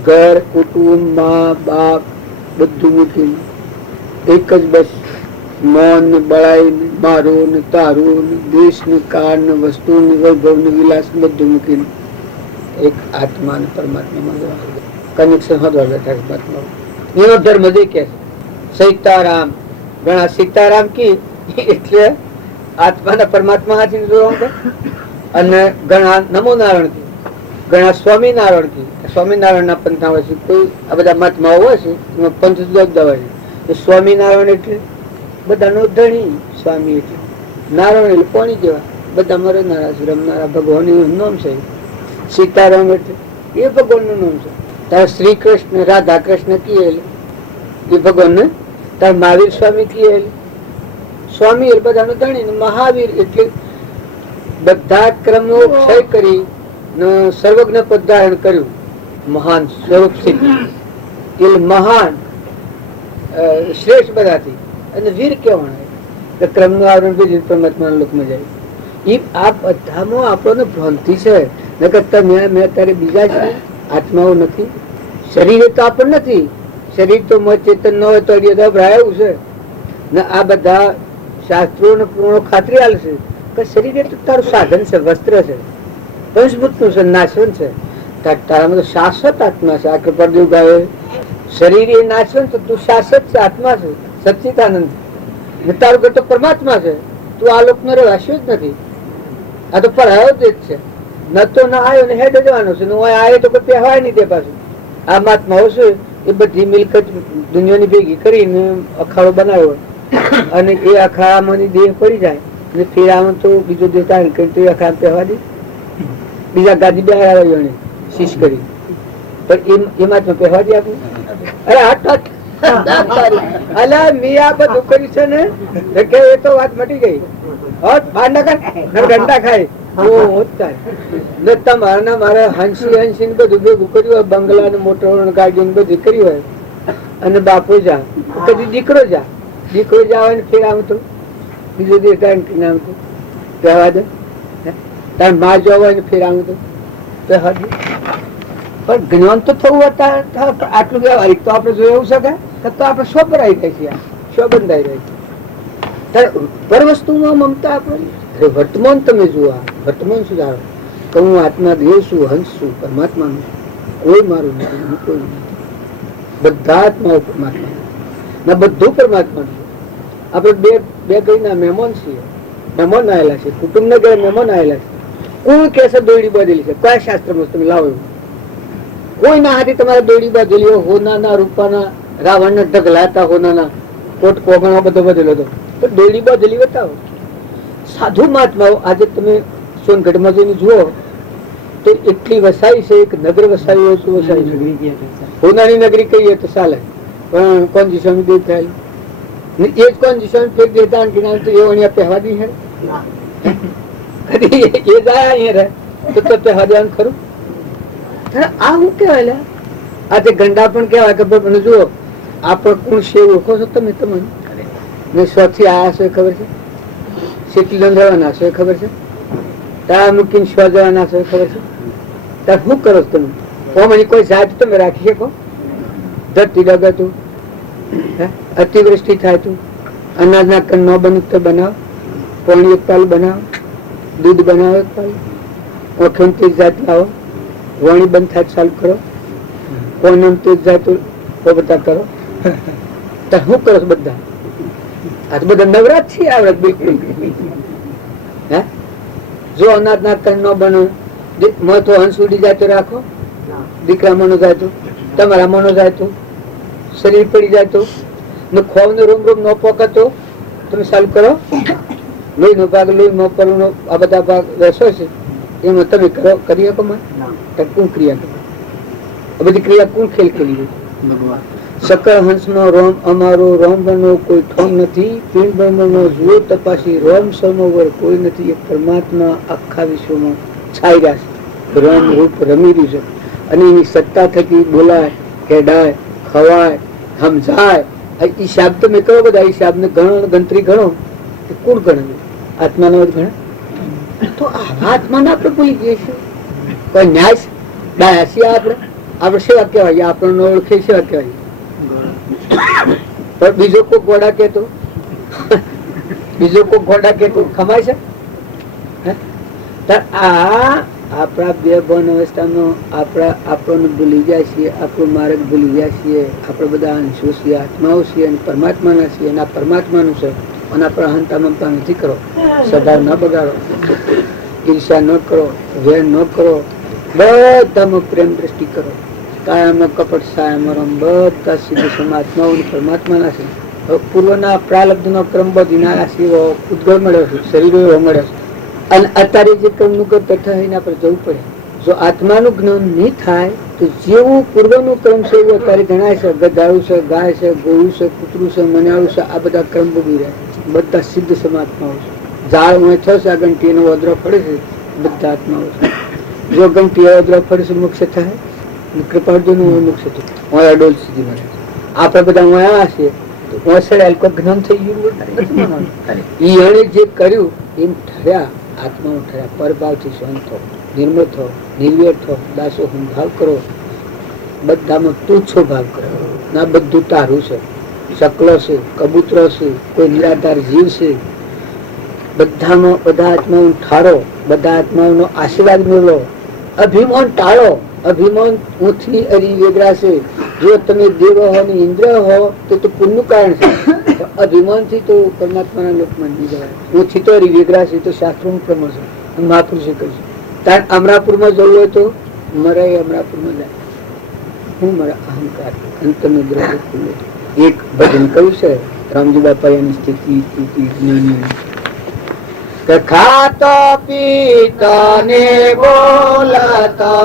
ઘર કુટુંબ મા બાપ બધું મૂકીને એક જ બસ મન ને બળાઈ ને મારો ને તારો ને દેશ ને કાળ ને વસ્તુ ને વૈભવ ને વિલાસ ને બધું મૂકીને એક આત્મા ને પરમાત્મા કનેક્શન હોદવા બેઠા છે મહાત્મા. એનો ધર્મ જે કે સીતારામ, ઘણા સીતારામ કી એટલે આત્મા ને પરમાત્મા હાથી જોવા, અને ઘણા નમો નારાયણ કી, ઘણા સ્વામિનારાયણ કી. સ્વામિનારાયણ ના પંથા હોય છે કોઈ આ બધા મહાત્માઓ હોય છે એમાં પંથ જુદા જુદા હોય છે. સ્વામિનારાયણ એટલે બધાનો ધણી, સ્વામી એટલે નારાયણ એટલે પાણી જેવા બધા મરનારા છે, રમનારા ભગવાન નું નામ છે. સીતારામ એટલે એ ભગવાન નું નામ છે. તાર શ્રી કૃષ્ણ રાધા કૃષ્ણ કીએ એ ભગવાન ને, તાર મહાવીર સ્વામી કીએ સ્વામી એટલે બધાનો ધણી. મહાવીર એટલે બધા ક્રમનો ક્ષય કરી સર્વજ્ઞ પદ ધારણ કર્યું, મહાન સ્વરૂપ સિદ્ધ એટલે મહાન શ્રેષ્ઠ બધાથી. અને વીર કેવાય ક્રમનું આવરણ બીજું પરમાત્મા લોકમાં જાય. એ આ બધામાં આપણને ભ્રાંતિ છે. નકર તમે મેં અત્યારે બીજા છે આત્માઓ નથી. શરીર તો આપણને નથી. શરીર તો મત ચેતન ન હોય તો અભરાયું છે ને. આ બધા શાસ્ત્રો ને પૂર્ણો ખાતરી આલશે કે શરીર એટલે તારું સાધન છે, વસ્ત્ર છે, પંચભૂત નું છે, નાશવંત છે. તારામાં તો શાશ્વત આત્મા છે. આ કૃપાદેવ ગાવે શરીર એ નાશવંત, તું શાશ્વત છે, આત્મા છે, સચ્ચિદાનંદ. તારું ઘર તો પરમાત્મા છે. તું આ લોક નો રહેવાસ્યો જ નથી. આ તો પરાયો જ છે. ન તો ના આવ્યો ને હેડ જવાનો છે, આવ્યો તો કોઈ પહેવાય નહીં. તે પાછું આ મહાત્માઓ છે એ બધી મિલકત દુનિયાની ભેગી કરીને અખાડો બનાવ્યો અને એ અખાડામાં દેહ પડી જાય ને ફેરામાં તો બીજો દેહ ધારણ કરી તો એ અખાડા પહેવા દે. બીજા ગાદી બેહાડ્યા શીશ કરી પણ એમાં જ પહેવા દે આપણે. અરે હટ અલા મેં આ બધું કર્યું છે ને એ તો વાત મટી ગઈ. ગંડા ખાય તમારા મારે હંસી હંસી ને બધું ભેગું કર્યું હોય, બંગલા ને મોટર ગાડી ને બધું કર્યું હોય. અને બાપુ જા કદી દીકરો જા, દીકરો જા ને ફેર આમ તો બીજો દિવસ નામ તો કહેવા દે. તાર મા જવા હોય ને ફેર આમ તો કહેવા દે. પણ જ્ઞાન તો થવું હતા આટલું વ્યવહારિક તો આપણે જોયું શકે તો આપણે શો પર આવી ગઈ છીએ, શો બંધાઈ રહી છે. પર વસ્તુમાં મમતા આપણે વર્તમાન તમે જુઓ, વર્તમાન સુધારો કે હું આત્મા દેવ છું, હંસ છું, પરમાત્મા નું કોઈ મારું નથી, કોઈ નથી. બધા આત્માઓ પરમાત્મા ના બધું પરમાત્મા નું. આપણે બે બે ગઈના મહેમાન છીએ, મહેમાન આવેલા છે, કુટુંબ ના ઘરે મહેમાન આવેલા છે. કોઈ કેસે દોડી બાંધેલી છે, કયા શાસ્ત્રમાં તમે લાવો એવું કોઈ ના હાથી તમારે દોડી બાંધેલી હોય. હોનાના રૂપાના રાવણ ને ઢગલાતા હોનાના કોટ કોગણો બધો બધેલો હતો તો દોડી બાંધેલી બતાવો. સાધુ મહાત્માઓ આજે તમે સોનગઢમાં જઈને જુઓ તો એટલી વસાઈ છે, એક નગર વસાવી હોય શું વસાવી છે. હોનાની નગરી કહીએ તો ચાલે પણ કોણ સ્વામી દેવ થાય એ જ કોણ સ્વામી ફેર દેતા તો એ અહીંયા પહેવા દી છે કદી એ જાય અહીંયા રહે તો પહેવા દેવાનું ખરું. આ શું કેવાય આજે ગંડા પણ કેવાય કે મને જુઓ આપણે કોણ છે ઓળખો છો તમે? તમને સ્વથી આયા છો ખબર છે? શીતલ જવાના છો ખબર છે? તારા મૂકીને સ્વ જવાના છો ખબર છે? તાર શું કરો તમે? ઓમની કોઈ જાત તમે રાખી શકો? ધરતી ડગે તું, અતિવૃષ્ટિ થાય તું, અનાજના કણ ન બની તો બનાવ, પાણી એક પાલ બનાવો, દૂધ બનાવો એક પાલ, ઓખેમતી જાત લાવો, વાણી બંધ થાય ચાલુ કરો, કોણ તેજ જાય તો બધા કરો. તાર શું કરો છો બધા? આ તો બધા નવરાત છે આવડત બિલકુલ. હે જો અનાજ ના કણ ન બને મહત્વ હંસ ઉડી જાય તો રાખો, દીકરા મનો જાય તો, તમારા મનો જાય તો, શરીર પડી જાય તો, ને ખોવ ને રોમ રોમ ન પોકતો તમે ચાલુ કરો. લોહી નો ભાગ, લોહી નો પરનો, આ બધા ભાગ બેસો છે એમાં તમે કરો, કરી શકો માં? કોણ ક્રિયા કરો? આ બધી ક્રિયા કોણ ખેલ ખેલી? ભગવાન. સકળ હંસ નો રોમ અમારો, રોમ નો કોઈ ઠોમ નથી, પિંડ બ્રહ્મ નો જુઓ તપાસી, રોમ સરોવર કોઈ નથી, એક પરમાત્મા આખા વિશ્વમાં છાઈ રહ્યા છે, રોમ રૂપ રમી રહ્યું છે, અને એની સત્તા થકી બોલાય, હેડાય, ખવાય, સમજાય. એ શાબ્દ તમે કરો બધા, એ શાબ્દ ને ગણો, ગણતરી ગણો, કોણ ગણે? આત્માનો ગણે? તો આત્માને આપણે ભૂલી જઈએ છીએ. કોઈ ન્યાય ડાયા છીએ આપણે સેવા કહેવાય, આપણને ઓળખે સેવા કહેવાય. પણ બીજો કોઈ ઘોડા કેતો, બીજો કોઈ ઘોડા કેતો ખમાય છે? આ આપણા બે બન અવસ્થામાં આપણને ભૂલી જાય છીએ, આપણો માર્ગ ભૂલી જાય છીએ. આપણે બધા અંશો છીએ, આત્માઓ છીએ, અને પરમાત્માના છીએ, અને આ પરમાત્માનું છે. અને આપણે અહંતા મમતા નથી કરો, સ્વભાવ ન બગાડો, ઈર્ષ્યા ન કરો, વેર ન કરો, બધામાં પ્રેમ દ્રષ્ટિ કરો. કાયામાં કપટ, સાયામાં રમ, બધા સિદ્ધ સમાત્માઓ પરમાત્માના છે. પૂર્વના પ્રાલબ્ધનો ક્રમ બધી આશીર્વો ઉદ્ગળ મળ્યો છે, શરીરો એવો મળ્યો છે. અને અત્યારે જે ક્રમનું તથા એના પર જવું પડે. જો આત્માનું જ્ઞાન નહીં થાય તો જેવું પૂર્વનું ક્રમ છે એવું અત્યારે ગણાય છે. ગધાડું છે, ગાય છે, ગોળું છે, કૂતરું છે, મનાળું છે, આ બધા ક્રમ બગી રહ્યા. બધા સિદ્ધ સમાત્માઓ છે. ઝાડ ઉઠો છે, આ ઘંટી એનો ઓદરો પડે છે, બધા આત્માઓ છે. જો ઘંટી ઓદરો પડે છે મોક્ષ થાય, કૃપાર્જુ નું મોક્ષ થાય, ડોલ સીધી મળે. આપડે બધા વયા છે તો ઓસડાયેલ કોઈ જ્ઞાન થઈ ગયું એને જે કર્યું એમ ઠર્યા, આત્માઓ ઠર્યા. પરભાવથી શાંત થો, નિર્મળ થો, નિર્વેર થો, દાસો ભાવ કરો, બધામાં તુચ્છો ભાવ કરો. ના બધું તારું છે, શકલો છે, કબૂતરો છે, કોઈ નિરાધાર જીવ છે, બધામાં બધા આત્માઓ ઠારો, બધા આત્માઓનો આશીર્વાદ મેળવો. અભિમાન ટાળો. અભિમાન ઊંચી અરી વેગરા છે. જો તમે દેવ હો ને ઇન્દ્ર હો તો પુણ્યનું કારણ છે. અભિમાન થી તો પરમાત્માના લોકમાં નહીં જવાય. ઊંચી તો અરી વેગરા છે તો શાસ્ત્રોનું પ્રમાણ છે, મહાપુરુષે કહ્યું છે. તાર અમરાપુરમાં જવું હોય તો મરાય અમરાપુરમાં જાય. હું મારા અહંકાર અંતરનો દ્રવ્ય ખુલ્લે. એક ભજન કહ્યું છે રામજી બાપા એની સ્થિતિ જ્ઞાની ખાતો પીતો ને બોલતો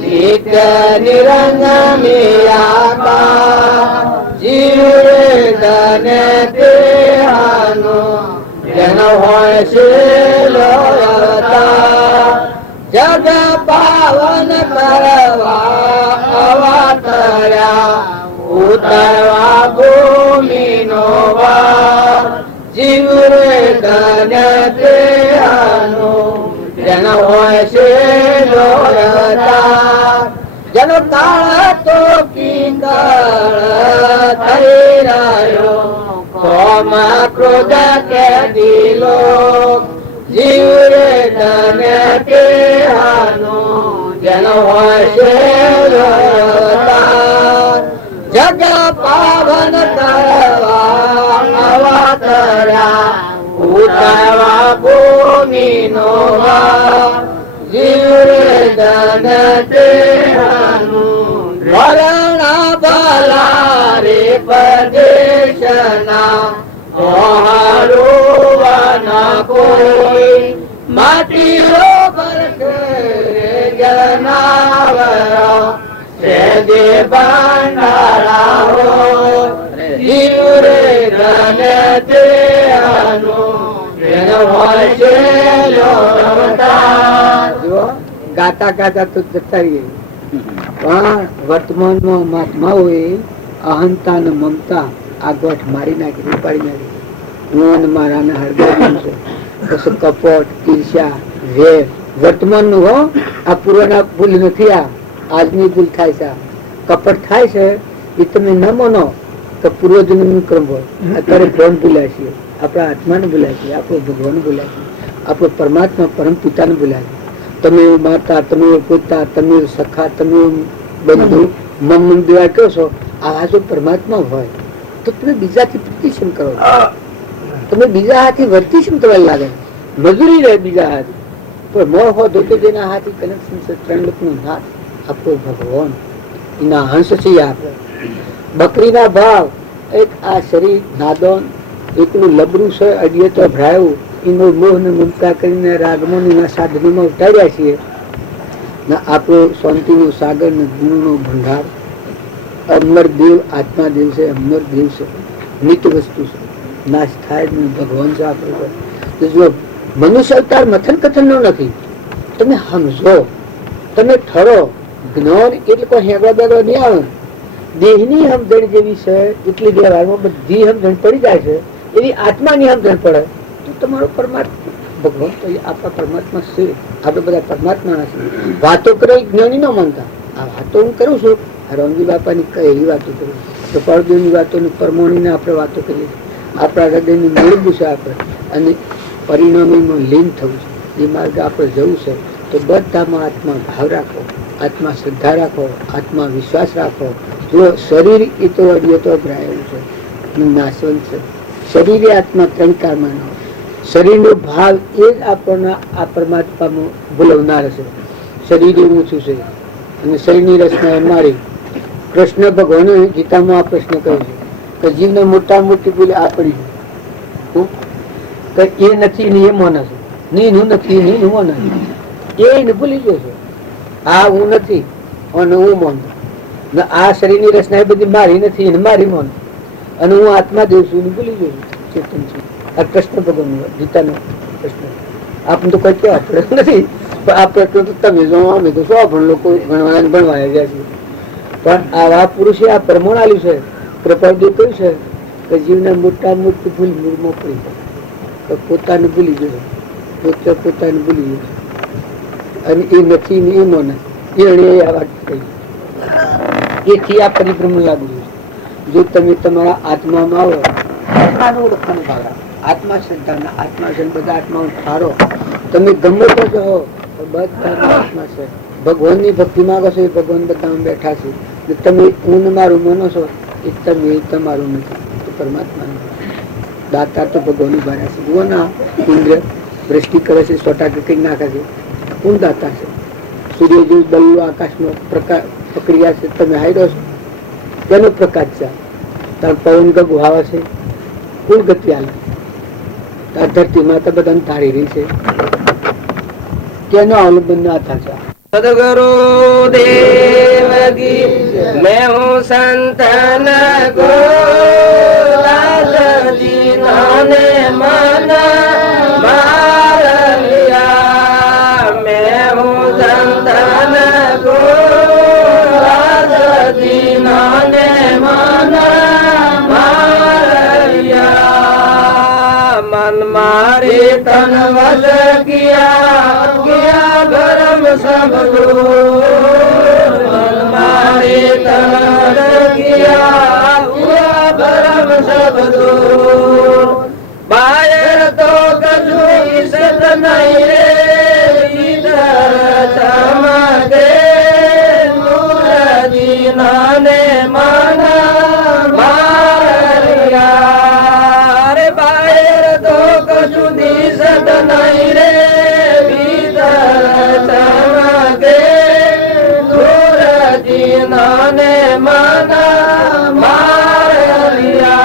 નિત્ય નિરંજન જીવ ધન દેહાનો જન હોય છે જગ પાવન કરવા અવતર્યા ઉતરવા ભૂમિનો વાર જીવ ધન દેહાનો જન હોય છે જન કાળ તો કિંકળ થઈ રહ્યો કોમ ક્રોધ કે દિલો જીવ ધન દેહાનો જન હોય છે જગ પાવન કરવા અવતર્યા ઉતરવા ભૂમિનો જીવ ધન દેહાનું વરણા ભલા રે પ્રદેશના ઓહારુવાના કોઈ માટીઓ ભરકે જનાવરો દે ભંડારા હો જીવ ધન દેહાનું ગાતા ગાતા તો જતા રહીએ. પણ વર્તમાનમાં મહાત્માઓએ અહંતા ને મમતા આ ગોઠ મારી નાખી, ઉપાડી નાખી. હું મારા હળગાવ્યું છે. પછી કપટ, ઈર્ષ્યા, વેર વર્તમાન નું હો. આ પૂર્વના ભૂલ નથી, આજની ભૂલ થાય છે. કપટ થાય છે એ તમે ન માનો તો પૂર્વજન્મ નું ક્રમ હોય. અત્યારે કોણ ભૂલ્યા છીએ? આપણા આત્માને ભૂલાય છે, આપણો ભગવાન ભૂલાય છે, આપણો પરમાત્મા પરમ પિતાને ભૂલાય છે. તમે માતા, તમે પિતા, તમે સખા, તમે બંધુ મન દેવા કહો છો. આ જો પરમાત્મા હોય તો તમે બીજાથી પ્રતિશન કરો, તમે બીજા હાથથી વર્તિશન કરવા લાગે, મજૂરી રહે બીજા હાથ. પણ મોહ હોતો તો જેના હાથથી કનેક્શન છે, ત્રણ લોકનો હાથ આપણો ભગવાન, એના હંસ છે. આપણે બકરીના ભાવ એક આ શરીર નાદોન એકલું લબરું છે, અડીએ તો ભરાયું એનો મોહ ને મમતા કરીને રાગમોની સાધનોમાં ઉતાર્યા છીએ ને આપણો શાંતિનો સાગર ને ગુણનો ભંડાર અમર દેવ આત્મા દેવ છે, અમર દેવ છે, નિત્ય વસ્તુ છે, નાશ થાય ને ભગવાન છે આપણે. તો જો મનુષ્ય અવતાર મથન કથન નો નથી, તમે સમજો, તમે ઠરો. જ્ઞાન એટલે કોઈ હેગડો બેગડો નહીં આવે. દેહની સમજણ જેવી છે એટલી વ્યવહારમાં બધી સમજણ પડી જાય છે, એવી આત્માની સમજણ પડે તો તમારો પરમાત્મા ભગવાન તો આપણા પરમાત્મા છે. આપણે બધા પરમાત્મા નથી. વાતો કરે જ્ઞાની ન માનતા. આ વાતો હું કરું છું, રમજી બાપાની એવી વાતો કરું, કૃપાળદેવની વાતો પરમોણીને આપણે વાતો કરીએ. આપણા હૃદયની મેળવું છે આપણે, અને પરિણામીમાં લીન થવું છે. એ માર્ગે આપણે જવું છે તો બધામાં આત્મા ભાવ રાખો, આત્મા શ્રદ્ધા રાખો, આત્મા વિશ્વાસ રાખો. જો શરીર એ તો અડીએ તો ભરાયેલું છે, નાશવંત છે. શરીરે આત્મા ત્રણ કાળમાં શરીરનો ભાવ એ જ આપણને આ પરમાત્મામાં બોલાવનાર છે. શરીર એવું ઓછું છે અને શરીરની રચના મારી. કૃષ્ણ ભગવાને ગીતામાં આ પ્રશ્ન કહ્યો છે કે જીવને મોટા મોટી બોલે આ પડી એ નથી ને એ માને છે, નહીં હું નથી નહીં હું માને એ ભૂલી ગયો છે. આ હું નથી અને હું માનું. આ શરીરની રચના એ બધી મારી નથી ને મારી માનું, અને હું આત્મા દેવ છું ભૂલી ગયો છું, ચેતન છું. આ કૃષ્ણ ભગવાન ગીતાનો પ્રશ્ન. આપણે તો કઈ કેવા પડે નથી, પણ આપણે તો તમે જો અમે તો સો પણ લોકો ભણવા ગયા છે. પણ આવા પુરુષે આ પ્રમાણ આલ્યું છે. કૃપાળદેવ કહ્યું છે કે જીવને મોટા મોટી ભૂલ મૂળમાં પડી જાય, તો પોતાને ભૂલી જશે, પોતે પોતાને ભૂલી જશે, અને એ નથી ને એ મને એને આ વાત કહી. એથી આ પરિભ્રમણ લાગુ છે. જો તમે તમારા આત્મામાં આવો, આત્માનું ઓળખવાનું ભાવ, આત્મા શ્રદ્ધા, આત્મા છે, બધા આત્માઓ ઠારો. તમે ગમે તો કહો બધા આત્મા છે. ભગવાનની ભક્તિ માંગો છો, ભગવાન બધામાં બેઠા છે. તમે હું મારું માનો છો એ તમે તમારું નથી, તો પરમાત્મા દાતા તો ભગવાન ઉભા છે. જુઓ ના ઇન્દ્ર દ્રષ્ટિ કરે છે, 100% કઈ નાખે છે. કોણ દાતા છે? સૂર્ય જેવું બલ્લું આકાશમાં પ્રકાશ પકડ્યા છે, તમે હાર્યો છો. તેનો પ્રકાશ છે. તાર પવન ગગુ આવે છે, કોણ ગતિ હાલે? તાર ધરતીમાં તો બધાને તારી રહી છે, તેનો અવલંબન ના થશે. સદગુરુ દેવ કી મેં હું સંતન ગોલાલજી નાને મન માર લિયા. મેં હું સંતન ગોલાલજી નાને મન માર લિયા. મન મારે તન વસ કિયા કિયા ભરમ सब मन मारे तन किया हुआ भरम सब दूर. बाहर तो कछु इज्जत नहीं रे, इधर चमके नूर दीना ने माना मार लिया. रे बाहर तो कछु इज्जत नहीं रे, ने माना मार लिया.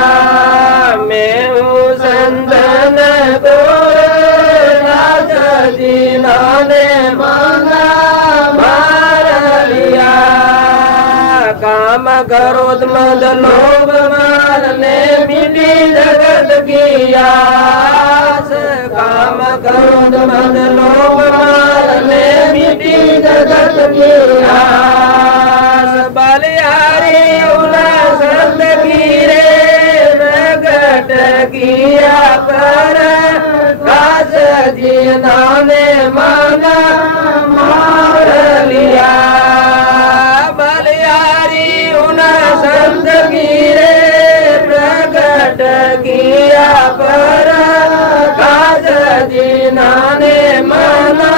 मैं हूँ संतन जीना ने माना मार लिया. काम क्रोध मद लोभ मारने मिटी जगत की आस. काम क्रोध मद लोभ मारने मिटी जगत की आस. बलिहारी उला संत की रे प्रगट किया पर काज जीना ने माना मार लिया. बलिहारी उला संत की रे प्रगट किया पर काज जीना ने माना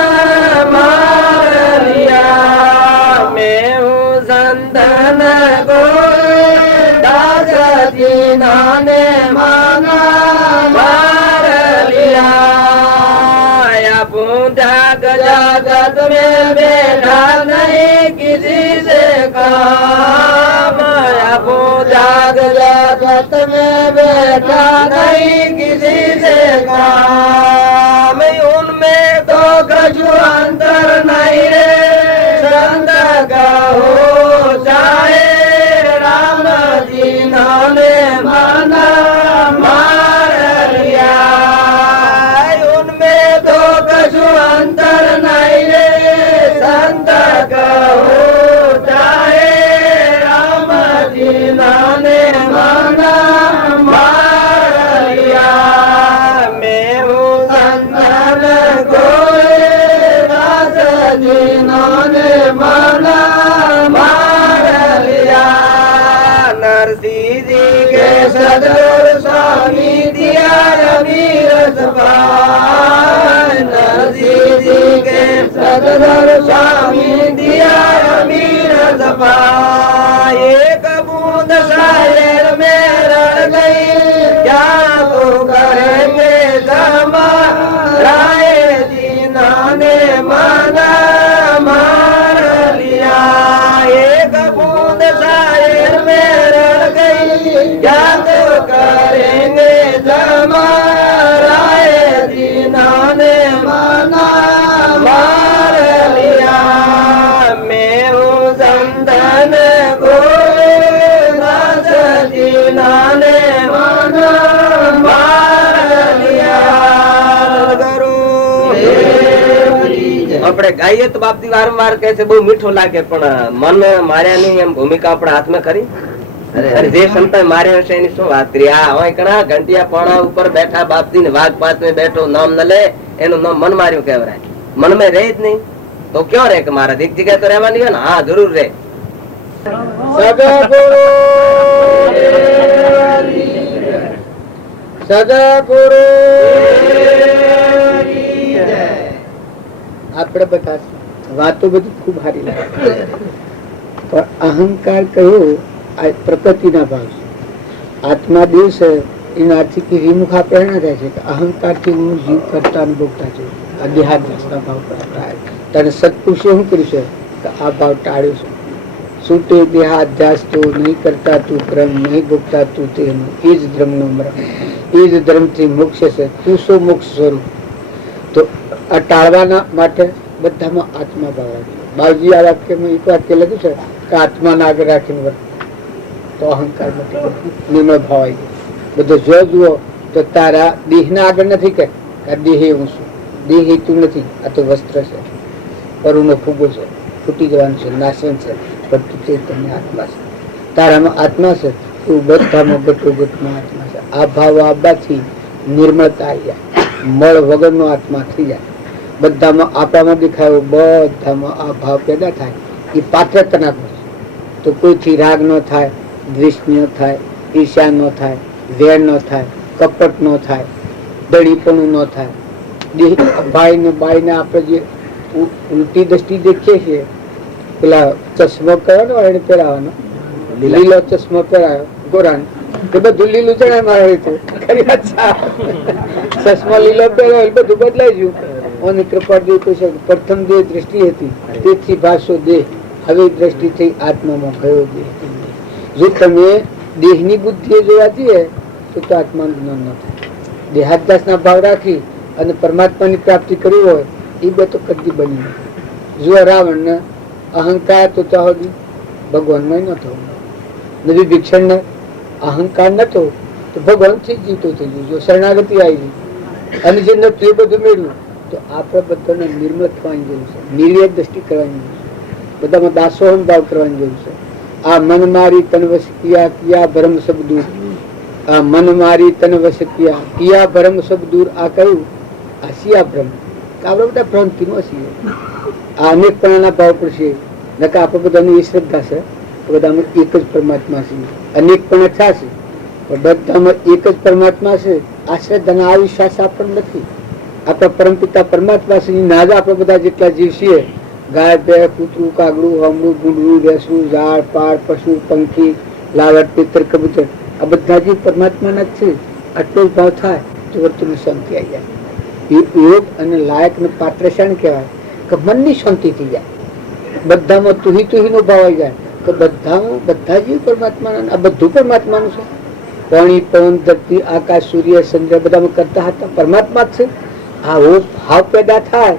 मार लिया. मैं संतन को दास जीना ने माना मार लिया. जाग जागत में बैठा नहीं किसी से काम, बापू जाग जगत में बैठा नहीं किसी से काम उनमें तो कछु अंतर नहीं रे संत का हो चाहे राम जी ने माना मार लिया उनमें तो कछु अंतर नहीं रे संत का हो चाहे राम जी ने माना मार लिया मैं हूँ संतन कोई दास जी ने माना मार लिया नरसिंह जी के सदगुरु स्वामी दिया रवीर नरसिंह जी के सदगुरु स्वामी दिया रवीर एक बूंद शायर में रड़ गई क्या तो करेंगे जमा राय दीना ने माना मार लिया एक बूंद शायर में रड़ गई क्या तो करेंगे जमा राय दीना ने माना मार लिया मैं हूँ संतन ने माना मार लिया આપણે ગાઈએ તો બાપજી વારંવાર કહે છે બહુ મીઠું લાગે પણ મન માર્યા નહીં એમ ભૂમિકા આપણા હાથમાં ખરી જે સંત માર્યા હશે એની શું વાત કરી આ હવે ઘણા ઘંટિયા પાણા ઉપર બેઠા બાપજી ને વાઘ પાસ में બેઠો નામ ન લે એનું નામ મન માર્યું કહેવાય મન में રહે જ નહીં તો ક્યાં રહે કે મારા એક જગ્યાએ તો રહેવાની હોય ને હા જરૂર રહે સદગુરુ આપણે બધા વાતો બધી ખૂબ સારી લાગે પણ અહંકાર કયો આ પ્રકૃતિના ભાવ છે આત્મા દેવ છે એનાથી વિમુખ આપણે થાય છે કે અહંકારથી હું જીવ કરતા અનુભવતા છું આ દેહાદ્યાસના ભાવ કરતા ત્યારે સત્પુરુષે શું કર્યું છે કે આ ભાવ ટાળ્યો છે છૂટે દેહાધ્યાસ તો નહીં કરતા તું ક્રમ નહીં ભોગતા તું તેનું એ જ ધર્મનો મરમ એ જ ધર્મથી મોક્ષ છે તું શું મોક્ષ સ્વરૂપ તો આ ટાળવાના માટે બધામાં આત્મા ભાવ રાખ્યો બાવજી આ વાક્યમાં એક વાક્ય લખ્યું છે કે આત્માને આગળ રાખીને વર્ત તો અહંકાર નિર્મળ ભાવ આવી ગયો બધો જો જુઓ તો તારા દેહના આગળ નથી કે દેહ હું છું દેહ તું નથી આ તો વસ્ત્ર છે પરુનો ફૂગો છે ફૂટી જવાનું છે નાશવંત છે પણ તું ચૈતન્ય આત્મા છે તારામાં આત્મા છે તું બધામાં ગટોગટમાં આત્મા છે આ ભાવ આવવાથી નિર્મળતા આવી જાય મળ વગરનો આત્મા થઈ જાય બધામાં આપણામાં દેખાયો બધામાં આ ભાવ પેદા થાય એ પાત્રતાના છે તો કોઈથી રાગ ન થાય દ્વેષ ન થાય ઈર્ષ્યા ન થાય વેર ન થાય કપટ ન થાય દળીપણું ન થાય ભાઈ ને બાઈ ને આપણે જે ઉલટી દ્રષ્ટિ દેખીએ છીએ પેલા ચશ્મો કયો એને પહેરાવાનો લીલો ચશ્મો પહેરાયો ગોરાન એ બધું લીલું જણાય મારે ચશ્મા લીલો પહેર્યો એ બધું બદલાઈ ગયું અને કૃપાદેવ કહે પ્રથમ દેહ દ્રષ્ટિ હતી તેથી ભાષો દેહ હવે દ્રષ્ટિ થઈ આત્મામાં ગયો દેહ જો તમે દેહની બુદ્ધિએ જોવા જઈએ તો આત્માનું જ્ઞાન ન થાય દેહાદ્યાસના ભાવ રાખી અને પરમાત્માની પ્રાપ્તિ કરવી હોય એ બે તો કદી બની નહીં જો રાવણ ને અહંકાર તો ચાહોદી ભગવાનમાં ન થવું નવી ભિક્ષણ ને અહંકાર નતો તો ભગવાન થી જીતો થઈ ગયું જો શરણાગતિ આવી અને જે નતું એ બધું મેળવ્યું તો આપણે બધાને નિર્મળ થવાની જરૂર છે નિર્વેદ દ્રષ્ટિ કરવાની જરૂર છે બધામાં દાસોહમ ભાવ કરવાની જરૂર છે આ મન મારી તન વશ કિયા ભરમ સબ દૂર આ મન મારી તન વશ કિયા ભરમ સબ દૂર આ કયું આ સિયા ભ્રમ આપણે બધા ભ્રાંતિમાં છીએ આ અનેકપણાના ભાવ પડશે નકા આપણે બધાની એ શ્રદ્ધા છે બધામાં એક જ પરમાત્મા છે અનેકપણા થશે પણ બધામાં એક જ પરમાત્મા છે આ શ્રદ્ધાના આ વિશ્વાસ આપણને નથી આપણા પરમપિતા પરમાત્મા છે નાજ આપણે બધા જેટલા જીવ છીએ ગાય ભેંસ કૂતરું કાગડું હમણું ગુંડરું રેસવું ઝાડ પાડ પશુ પંખી લાવડ પિત્તર કબૂતર આ બધા જીવ પરમાત્માના જ છે આટલો જ ભાવ થાય તો વર્તુળની શાંતિ આવી જાય યોગ અને લાયક ને પાત્ર શાણ કહેવાય કે મનની શાંતિ થઈ જાય બધામાં તુહી નો ભાવ આવી જાય કે બધા જીવ પરમાત્માના, આ બધું પરમાત્માનું છે. પાણી, પવન, ધરતી, આકાશ, સૂર્ય, ચંદ્ર બધામાં કરતા હતા પરમાત્મા જ છે. આવો ભાવ પેદા થાય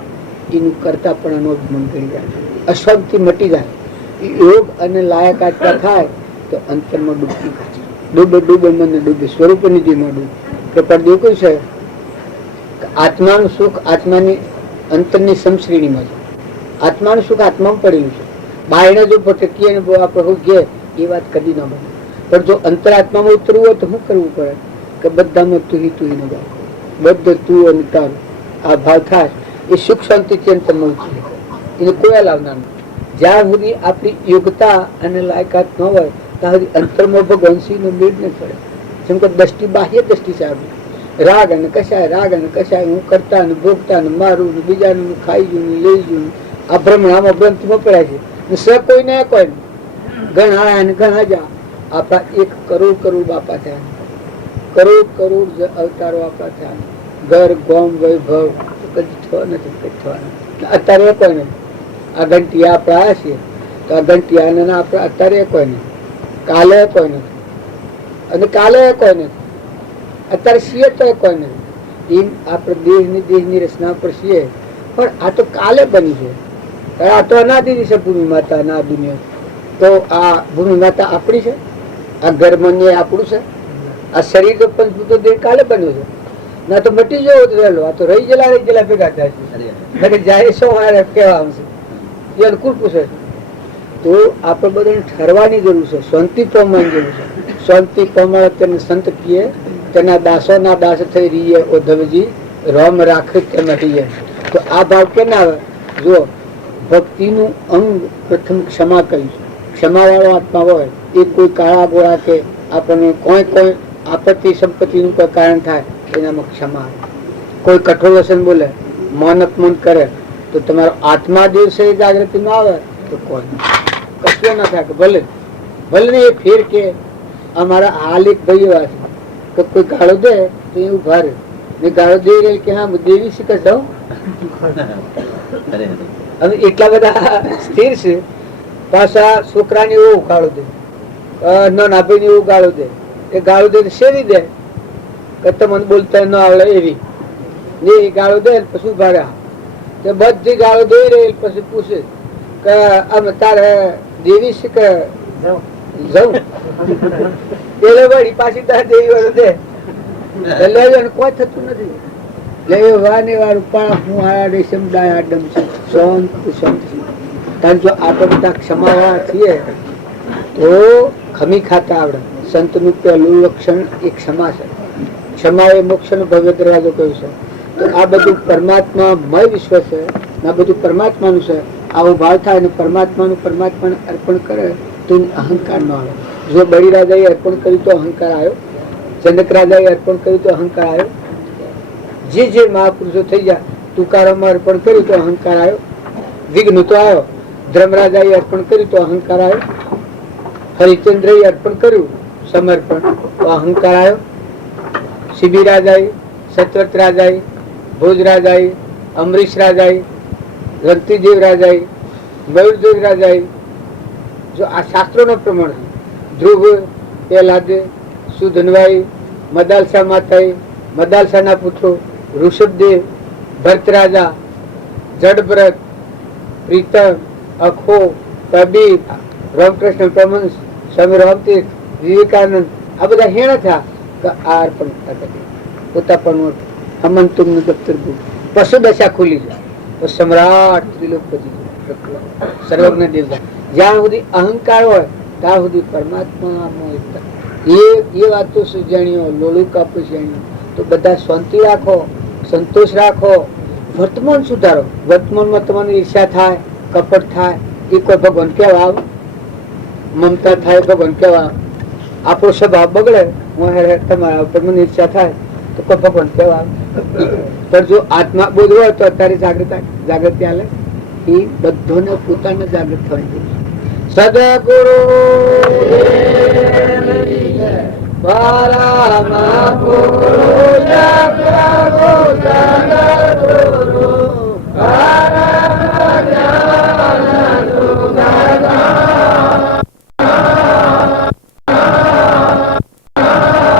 એનું કરતા પણ અનોભમન કરી જાય, અશાંતિ મટી જાય. યોગ અને લાયકાત થાય તો અંતરમાં ડૂબતી કાઢે. ડૂબે મને ડૂબે, સ્વરૂપ નિધિમાં ડૂબે. કે પડદું કહ્યું છે આત્માનું સુખ આત્માની અંતરની સમશ્રેણીમાં છે. આત્માનું સુખ આત્મામાં પડેલું છે. બાયણે જો ભટકીએ ને આપણે કે એ વાત કદી ન બને. પણ જો અંતરાત્મામાં ઉતરવું હોય તો શું કરવું પડે કે બધામાં તું ન રાખો, બધું તું અને તારું આ ભાવ થાય એ સુખ શાંતિથી અંતરમાં ઉતરે, એને કોઈ લાવનાર નથી. જ્યાં સુધી આપણી યોગ્યતા અને લાયકાત ન હોય ત્યાં સુધી અંતરમાં ભગવાનસિંહનો મેળ ન પડે. જેમ કે દ્રષ્ટિ બાહ્ય દ્રષ્ટિ છે આપણી, રાગ અને કશાય હું કરતા ને ભોગતા ને મારું ને બીજાનું ખાઈ જઉં ને લઈ જઉં, આ ભ્રમણ આમાં ભ્રાંતિમાં પડ્યા છે. સ કોઈ ને કોઈ ઘણા ને ઘણા જા આપણા 1 કરોડ બાપા થયા, કરોડ અવતારો આપણા થયા. ઘર ગોમ વૈભવ કદી થવા નથી, કઈ થવા નથી. અત્યારે કોઈ નથી. આ ઘંટિયા આપણા છીએ તો આ ઘંટિયા આપણા અત્યારે કોઈ નથી, કાલે કોઈ નથી, અને કાલે કોઈ નથી, અત્યારે છીએ તો કોઈ નથી. એમ આપણે દેહની રચના પર છીએ, પણ આ તો કાલે બની છે. આ તો અનાદિની છે ભૂમિ માતા, અનાદિની. તો આ ભૂમિ માતા આપણી છે, આ ઘરમાં આપણું છે, આ શરીર તો પંચભૂતો દેહ કાલે બન્યો છે. ના તો મટી જવો તો રહેલો, આ તો રહી ગયેલા ભેગા થાય છે. જાય શું કેવા આવશે એ અનુકૂળ પૂછે. તો આપણે બધાને ઠરવાની જરૂર છે, શાંતિ પામવાની જરૂર છે. શાંતિ પામવા તેને સંત કીએ, તેના દાસોના દાસ થઈ રહીએ ઉદ્ધવજી, રામ રાખે તેમાં રહીએ. તો આ ભાવ કેમ આવે? જો ભક્તિનું અંગ પ્રથમ ક્ષમા કર્યું છે. ક્ષમા વાળો આત્મા હોય એ કોઈ કાળા ગોળા કે આપણને કોઈ આપત્તિ સંપત્તિનું કોઈ કારણ થાય એનામાં ક્ષમા આવે. કોઈ કઠોર વચન બોલે, મૌન અપમાન કરે તો તમારો આત્મા દિવસે જાગૃતિ માં આવે તો કોઈ કશું ના થાય. ભલે ને એ ફેર કે અમારા હાલ એક ભાઈ એવા છે કે કોઈ ગાળો દે તો એ ઉભા રહે ને ગાળો દે રહે કે હા દેવી શીખે જાઉં. હવે એટલા બધા સ્થિર છે. પાછા છોકરાને એવો ગાળો દે, નાભાઈ ને એવું ગાળો દે, એ ગાળો દે શેરી દે કે તમને બોલતા ન આવડે એવી ને એ ગાળો દે પછી ઉભા રહ્યા. બધી ગાળો દઈ રહી પછી પૂછે કે આમ તારે દેવી શીખે જવું પેલો વળી પાછી તારે દેવી વાળો દે એટલે કોઈ થતું નથી. લેવાને વાળું પણ હું આડે સમદાય આડમ છું શાંતિ. કારણ જો આપણે બધા ક્ષમાવાળા છીએ તો ખમી ખાતા આવડે. સંતનું પહેલું લક્ષણ એ ક્ષમા છે. ક્ષમા એ મોક્ષનો ભવ્ય દરવાજો કહ્યું છે. તો આ બધું પરમાત્મામય વિશ્વ છે, આ બધું પરમાત્માનું છે. આવો ભાવ થાય અને પરમાત્માને અર્પણ કરે તો અહંકાર ન આવે. જો બળી રાજાએ અર્પણ કર્યું તો અહંકાર આવ્યો, જનક રાજાએ અર્પણ કર્યું તો અહંકાર આવ્યો, જે મહાપુરુષો થઈ ગયા તુકારામાં અર્પણ કર્યું તો અહંકાર આવ્યો, વિઘ્ન તો આવ્યો. ધર્મરાજાએ અર્પણ કર્યું તો અહંકાર આવ્યો, હરિચંદ્રએ અર્પણ કર્યું સમર્પણ તો અહંકાર આવ્યો, શિબી રાજાએ, સત્વત રાજાએ, ભોજ રાજાએ, અમરીશ રાજાએ, રંતીદેવ રાજાએ, મયુરદેવ રાજાએ, જો આ શાસ્ત્રોનો પ્રમાણ છે. ધ્રુવ, પહેલાદે, સુધનવાઈ, મદાલસા માતાએ, મદાલસાના પુત્રો, ઋષભદેવ, ભરત રાજા, જડભરત, પ્રીતમ, અખો, કબીર, રામકૃષ્ણ પરમહંસ, સ્વામી રામતીર્થ, વિવેકાનંદ, આ બધા હેણા થયા કે આ અર્પણ પોતા પણ હમંતુમનું દફતર પશુ દશા ખુલી જાય તો સમ્રાટ ત્રિલોકપતિ સર્વજ્ઞ દેવતા. જ્યાં સુધી અહંકાર હોય ત્યાં સુધી પરમાત્મા એ વાતો જાણીઓ લોલું કાપું જાણીઓ. તો બધા શાંતિ રાખો, સંતોષ રાખો, વર્તમાન સુધારો. વર્તમાનમાં તમારી ઈર્ષા થાય, કપટ થાય એ કોઈ ભગવાન કેવા આવે? મમતા થાય ભગવાન કેવા આવે? આપણો સ્વભાવ બગડે તમારા ઉપર મને ઈચ્છા થાય તો કોઈ ભગવાન કેવા આવે? પણ જો આત્મા બોધ હોય તો અત્યારે જાગૃતિ આલે એ બધોને પોતાને જાગૃત થવાની સદગુરુ પરમ પુરુષ